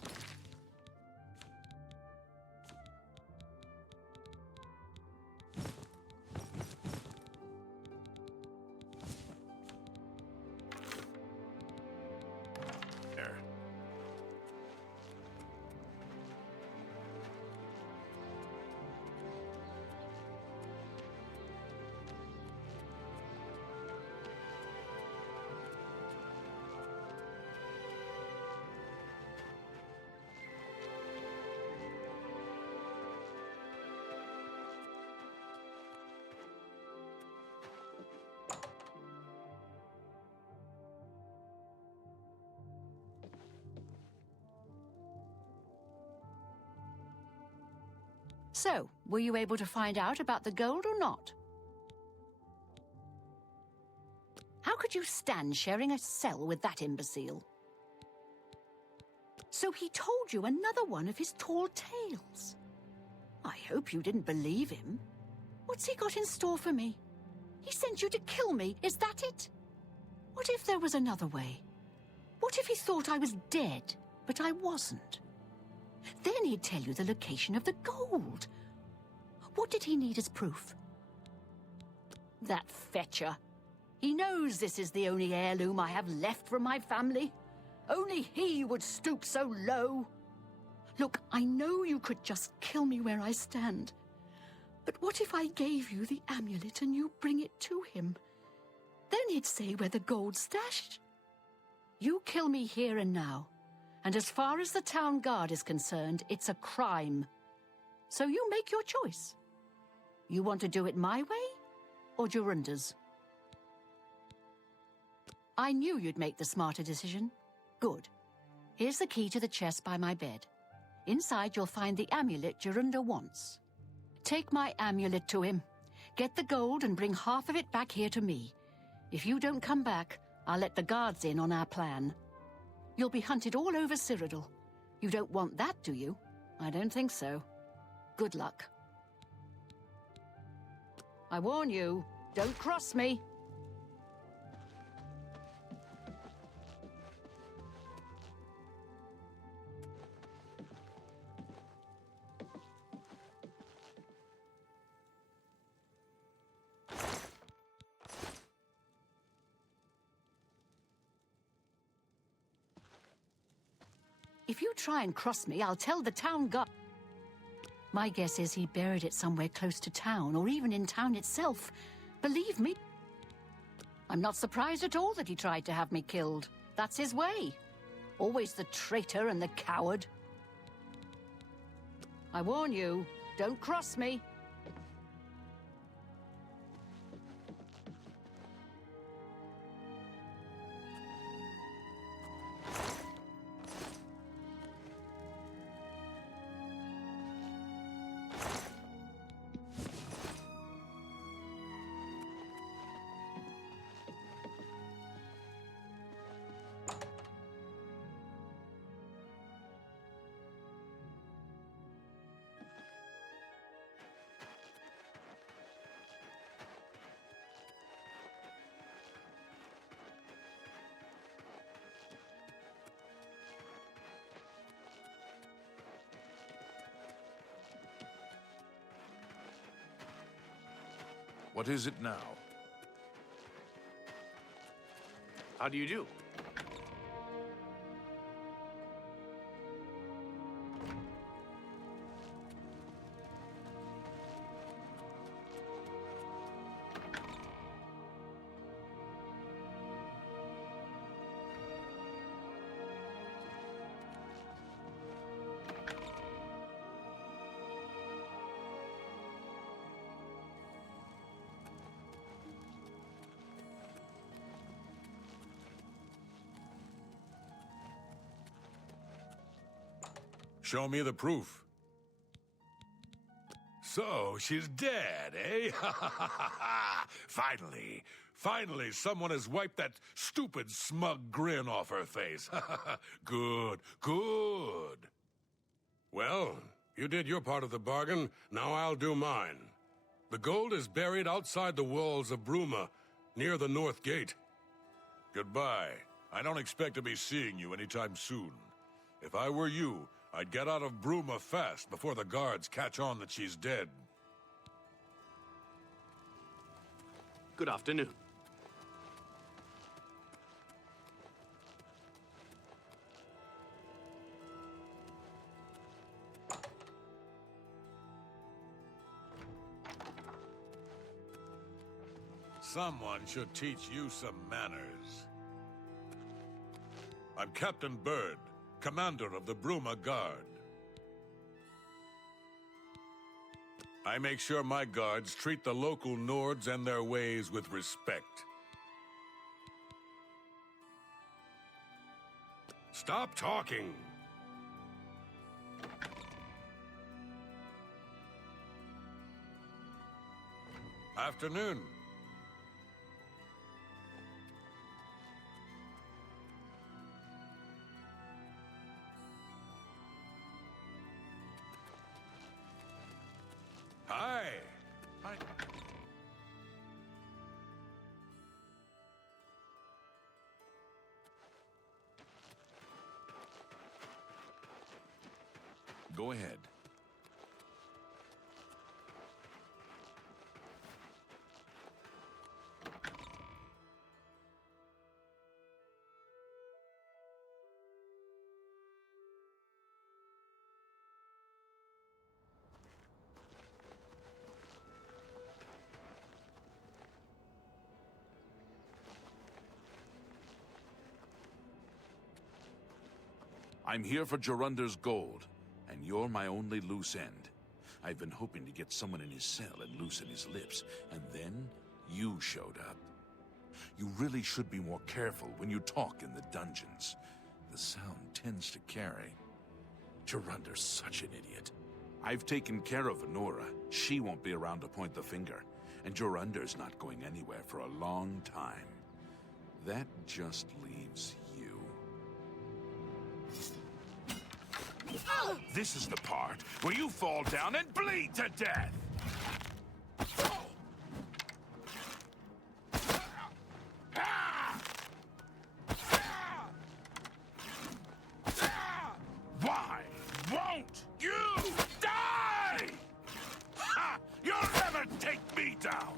So, were you able to find out about the gold or not? How could you stand sharing a cell with that imbecile? So he told you another one of his tall tales. I hope you didn't believe him. What's he got in store for me? He sent you to kill me, is that it? What if there was another way? What if he thought I was dead, but I wasn't? Then he'd tell you the location of the gold. What did he need as proof? That fetcher. He knows this is the only heirloom I have left from my family. Only he would stoop so low. Look, I know you could just kill me where I stand. But what if I gave you the amulet and you bring it to him? Then he'd say where the gold's stashed. You kill me here and now. And as far as the town guard is concerned, it's a crime. So you make your choice. You want to do it my way or Jorunda's? I knew you'd make the smarter decision. Good. Here's the key to the chest by my bed. Inside you'll find the amulet Jorunda wants. Take my amulet to him. Get the gold and bring half of it back here to me. If you don't come back, I'll let the guards in on our plan. You'll be hunted all over Cyrodiil. You don't want that, do you? I don't think so. Good luck. I warn you, don't cross me. If you try and cross me, I'll tell the town guard. My guess is he buried it somewhere close to town, or even in town itself. Believe me. I'm not surprised at all that he tried to have me killed. That's his way. Always the traitor and the coward. I warn you, don't cross me. What is it now? How do you do? Show me the proof. So, she's dead, eh? Finally, someone has wiped that stupid, smug grin off her face. Good. Well, you did your part of the bargain, now I'll do mine. The gold is buried outside the walls of Bruma, near the North Gate. Goodbye. I don't expect to be seeing you anytime soon. If I were you, I'd get out of Bruma fast before the guards catch on that she's dead. Good afternoon. Someone should teach you some manners. I'm Captain Bird, commander of the Bruma Guard. I make sure my guards treat the local Nords and their ways with respect. Stop talking! Afternoon. Hi. Hi. Go ahead. I'm here for Jorunder's gold, and you're my only loose end. I've been hoping to get someone in his cell and loosen his lips, and then you showed up. You really should be more careful when you talk in the dungeons. The sound tends to carry. Jorunder's such an idiot. I've taken care of Arnora. She won't be around to point the finger, and Jorunder's not going anywhere for a long time. That just leaves you. This is the part where you fall down and bleed to death! Why won't you die? Ha! You'll never take me down!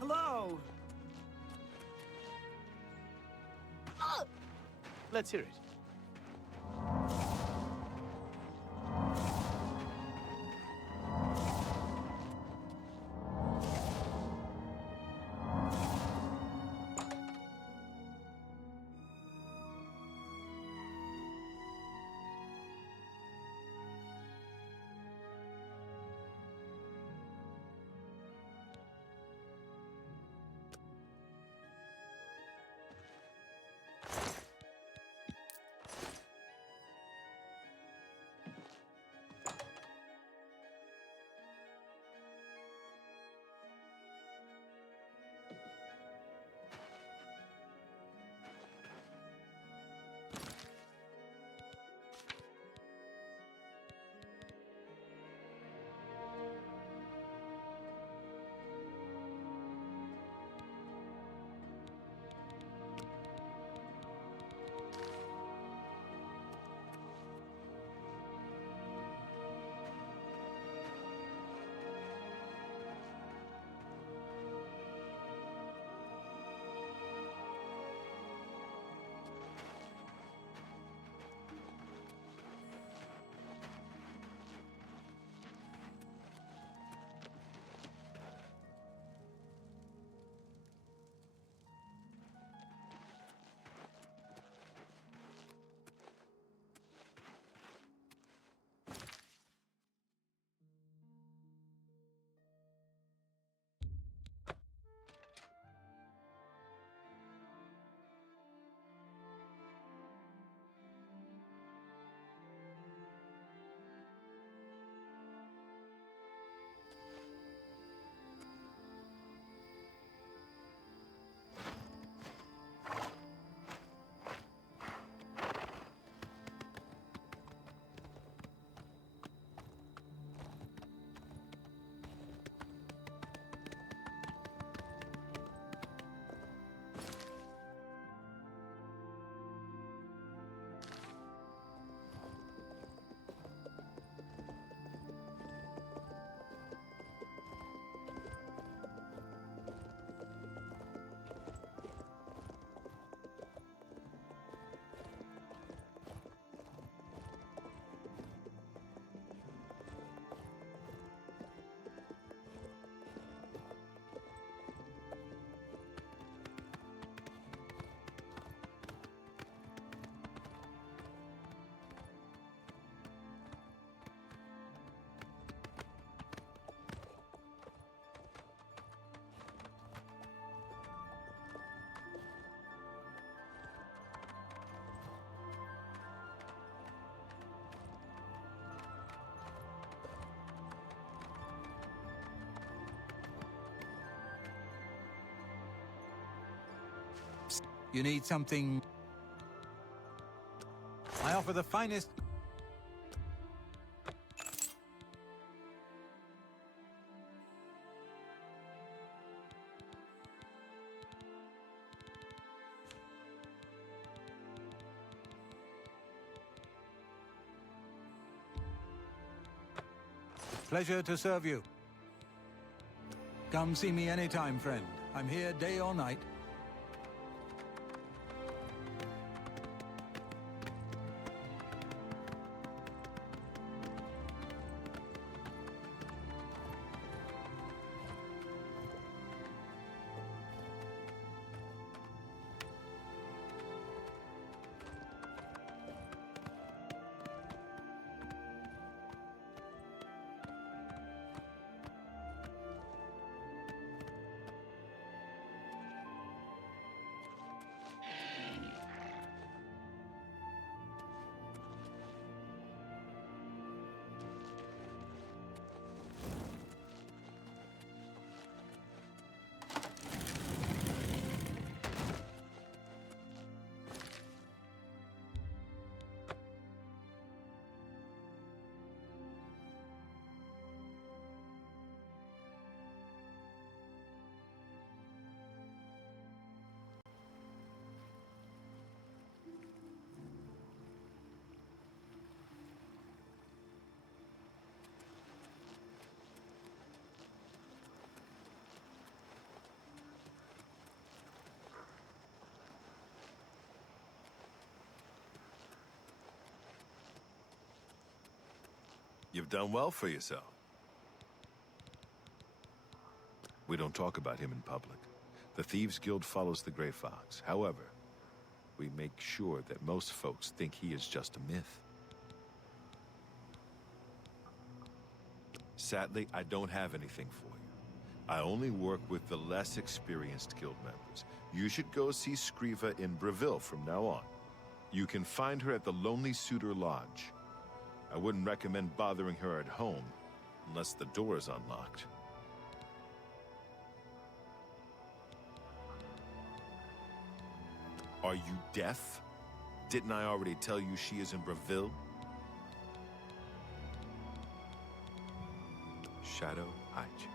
Hello! Let's hear it. You need something... I offer the finest... Pleasure to serve you. Come see me anytime, friend. I'm here day or night. You've done well for yourself. We don't talk about him in public. The Thieves Guild follows the Grey Fox. However, we make sure that most folks think he is just a myth. Sadly, I don't have anything for you. I only work with the less experienced guild members. You should go see Scriva in Breville from now on. You can find her at the Lonely Suitor Lodge. I wouldn't recommend bothering her at home, unless the door is unlocked. Are you deaf? Didn't I already tell you she is in Breville? Shadow hide you.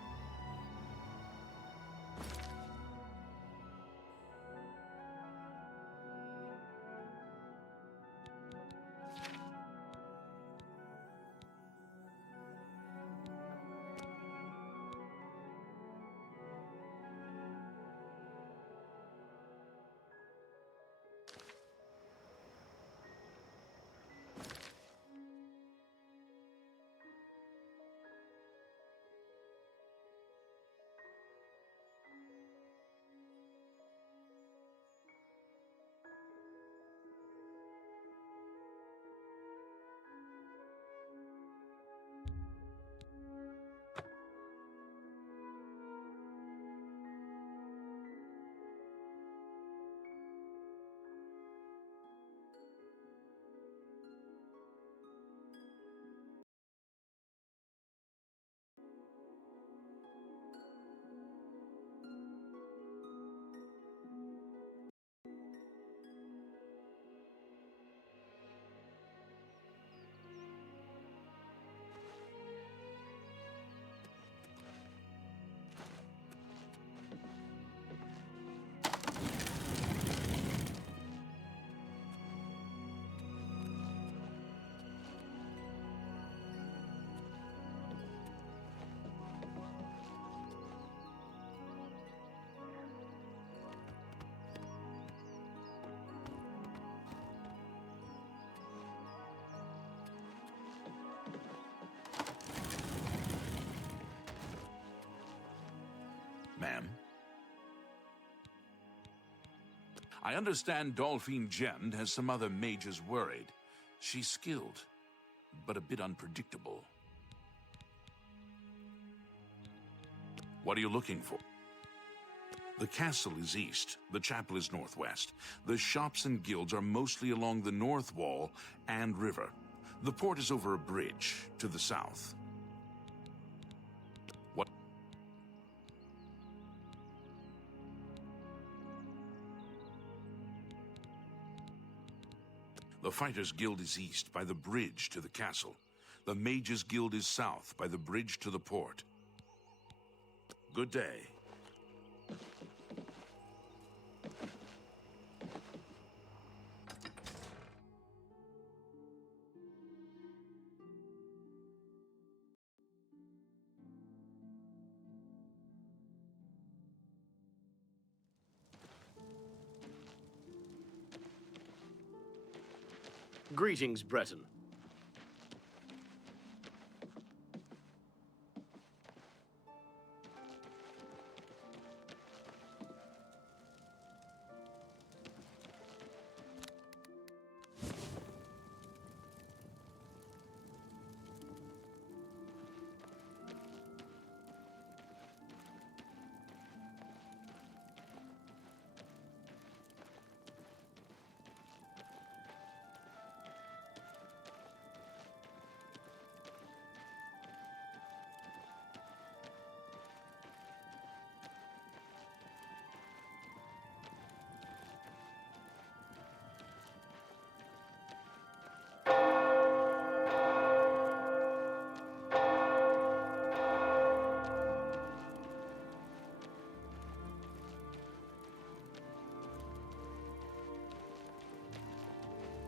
Ma'am? I understand Dolphine Gend has some other mages worried. She's skilled, but a bit unpredictable. What are you looking for? The castle is east, the chapel is northwest. The shops and guilds are mostly along the north wall and river. The port is over a bridge to the south. What? The Fighters' Guild is east, by the bridge to the castle. The Mages' Guild is south, by the bridge to the port. Good day. Greetings, Breton.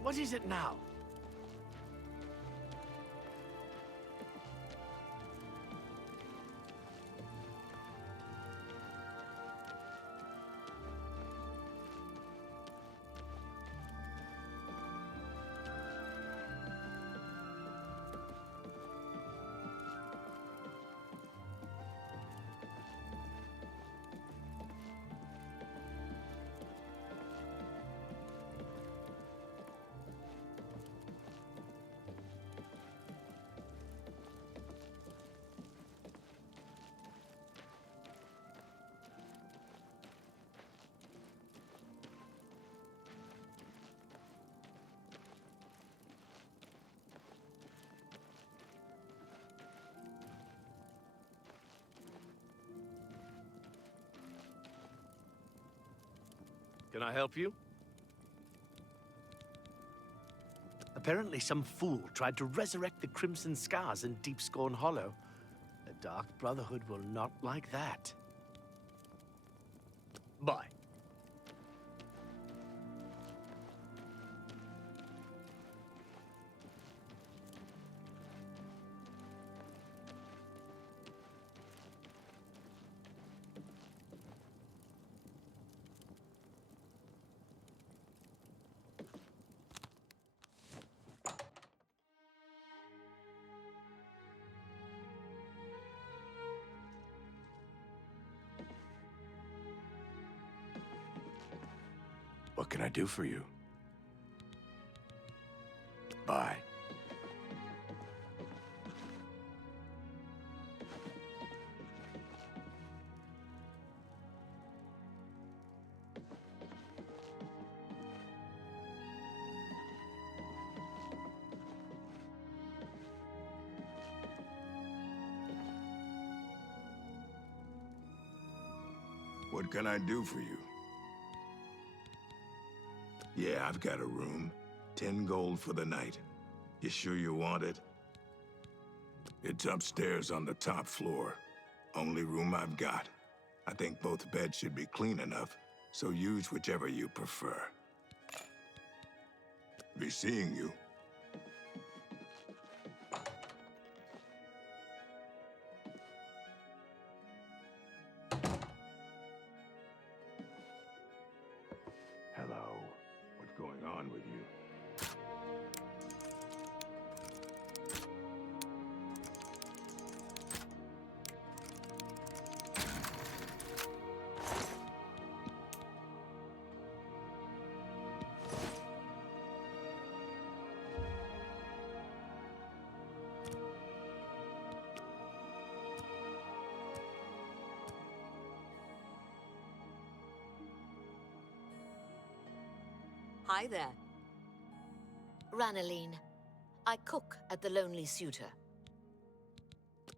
What is it now? Can I help you? Apparently some fool tried to resurrect the Crimson Scars in Deep Scorn Hollow. The Dark Brotherhood will not like that. Bye. What can I do for you? Bye. What can I do for you? Yeah, I've got a room. 10 gold for the night. You sure you want it? It's upstairs on the top floor. Only room I've got. I think both beds should be clean enough, so use whichever you prefer. Be seeing you. Hello. What's going on with you? Hi there. Ranaline. I cook at the Lonely Suitor.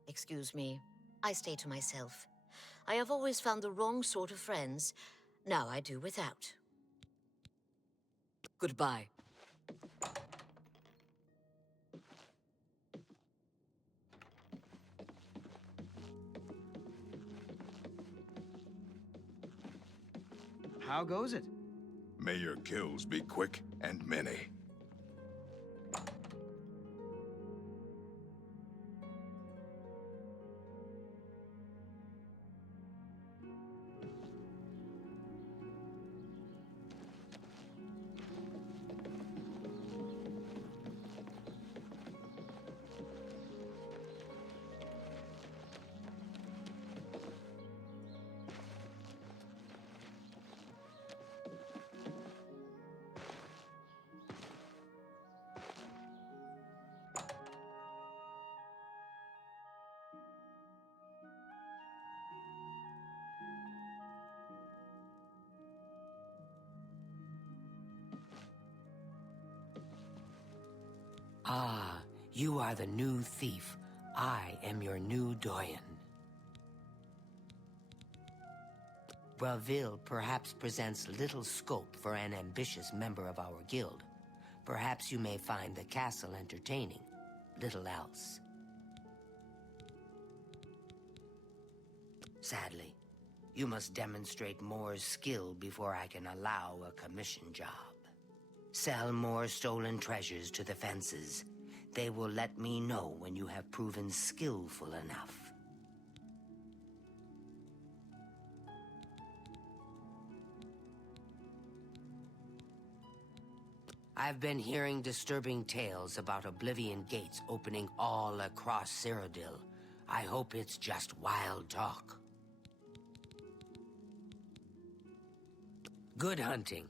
Excuse me. I stay to myself. I have always found the wrong sort of friends. Now I do without. Goodbye. How goes it? May your kills be quick and many. Ah, you are the new thief. I am your new doyen. Braville perhaps presents little scope for an ambitious member of our guild. Perhaps you may find the castle entertaining. Little else. Sadly, you must demonstrate more skill before I can allow a commission job. Sell more stolen treasures to the fences. They will let me know when you have proven skillful enough. I've been hearing disturbing tales about Oblivion gates opening all across Cyrodiil. I hope it's just wild talk. Good hunting.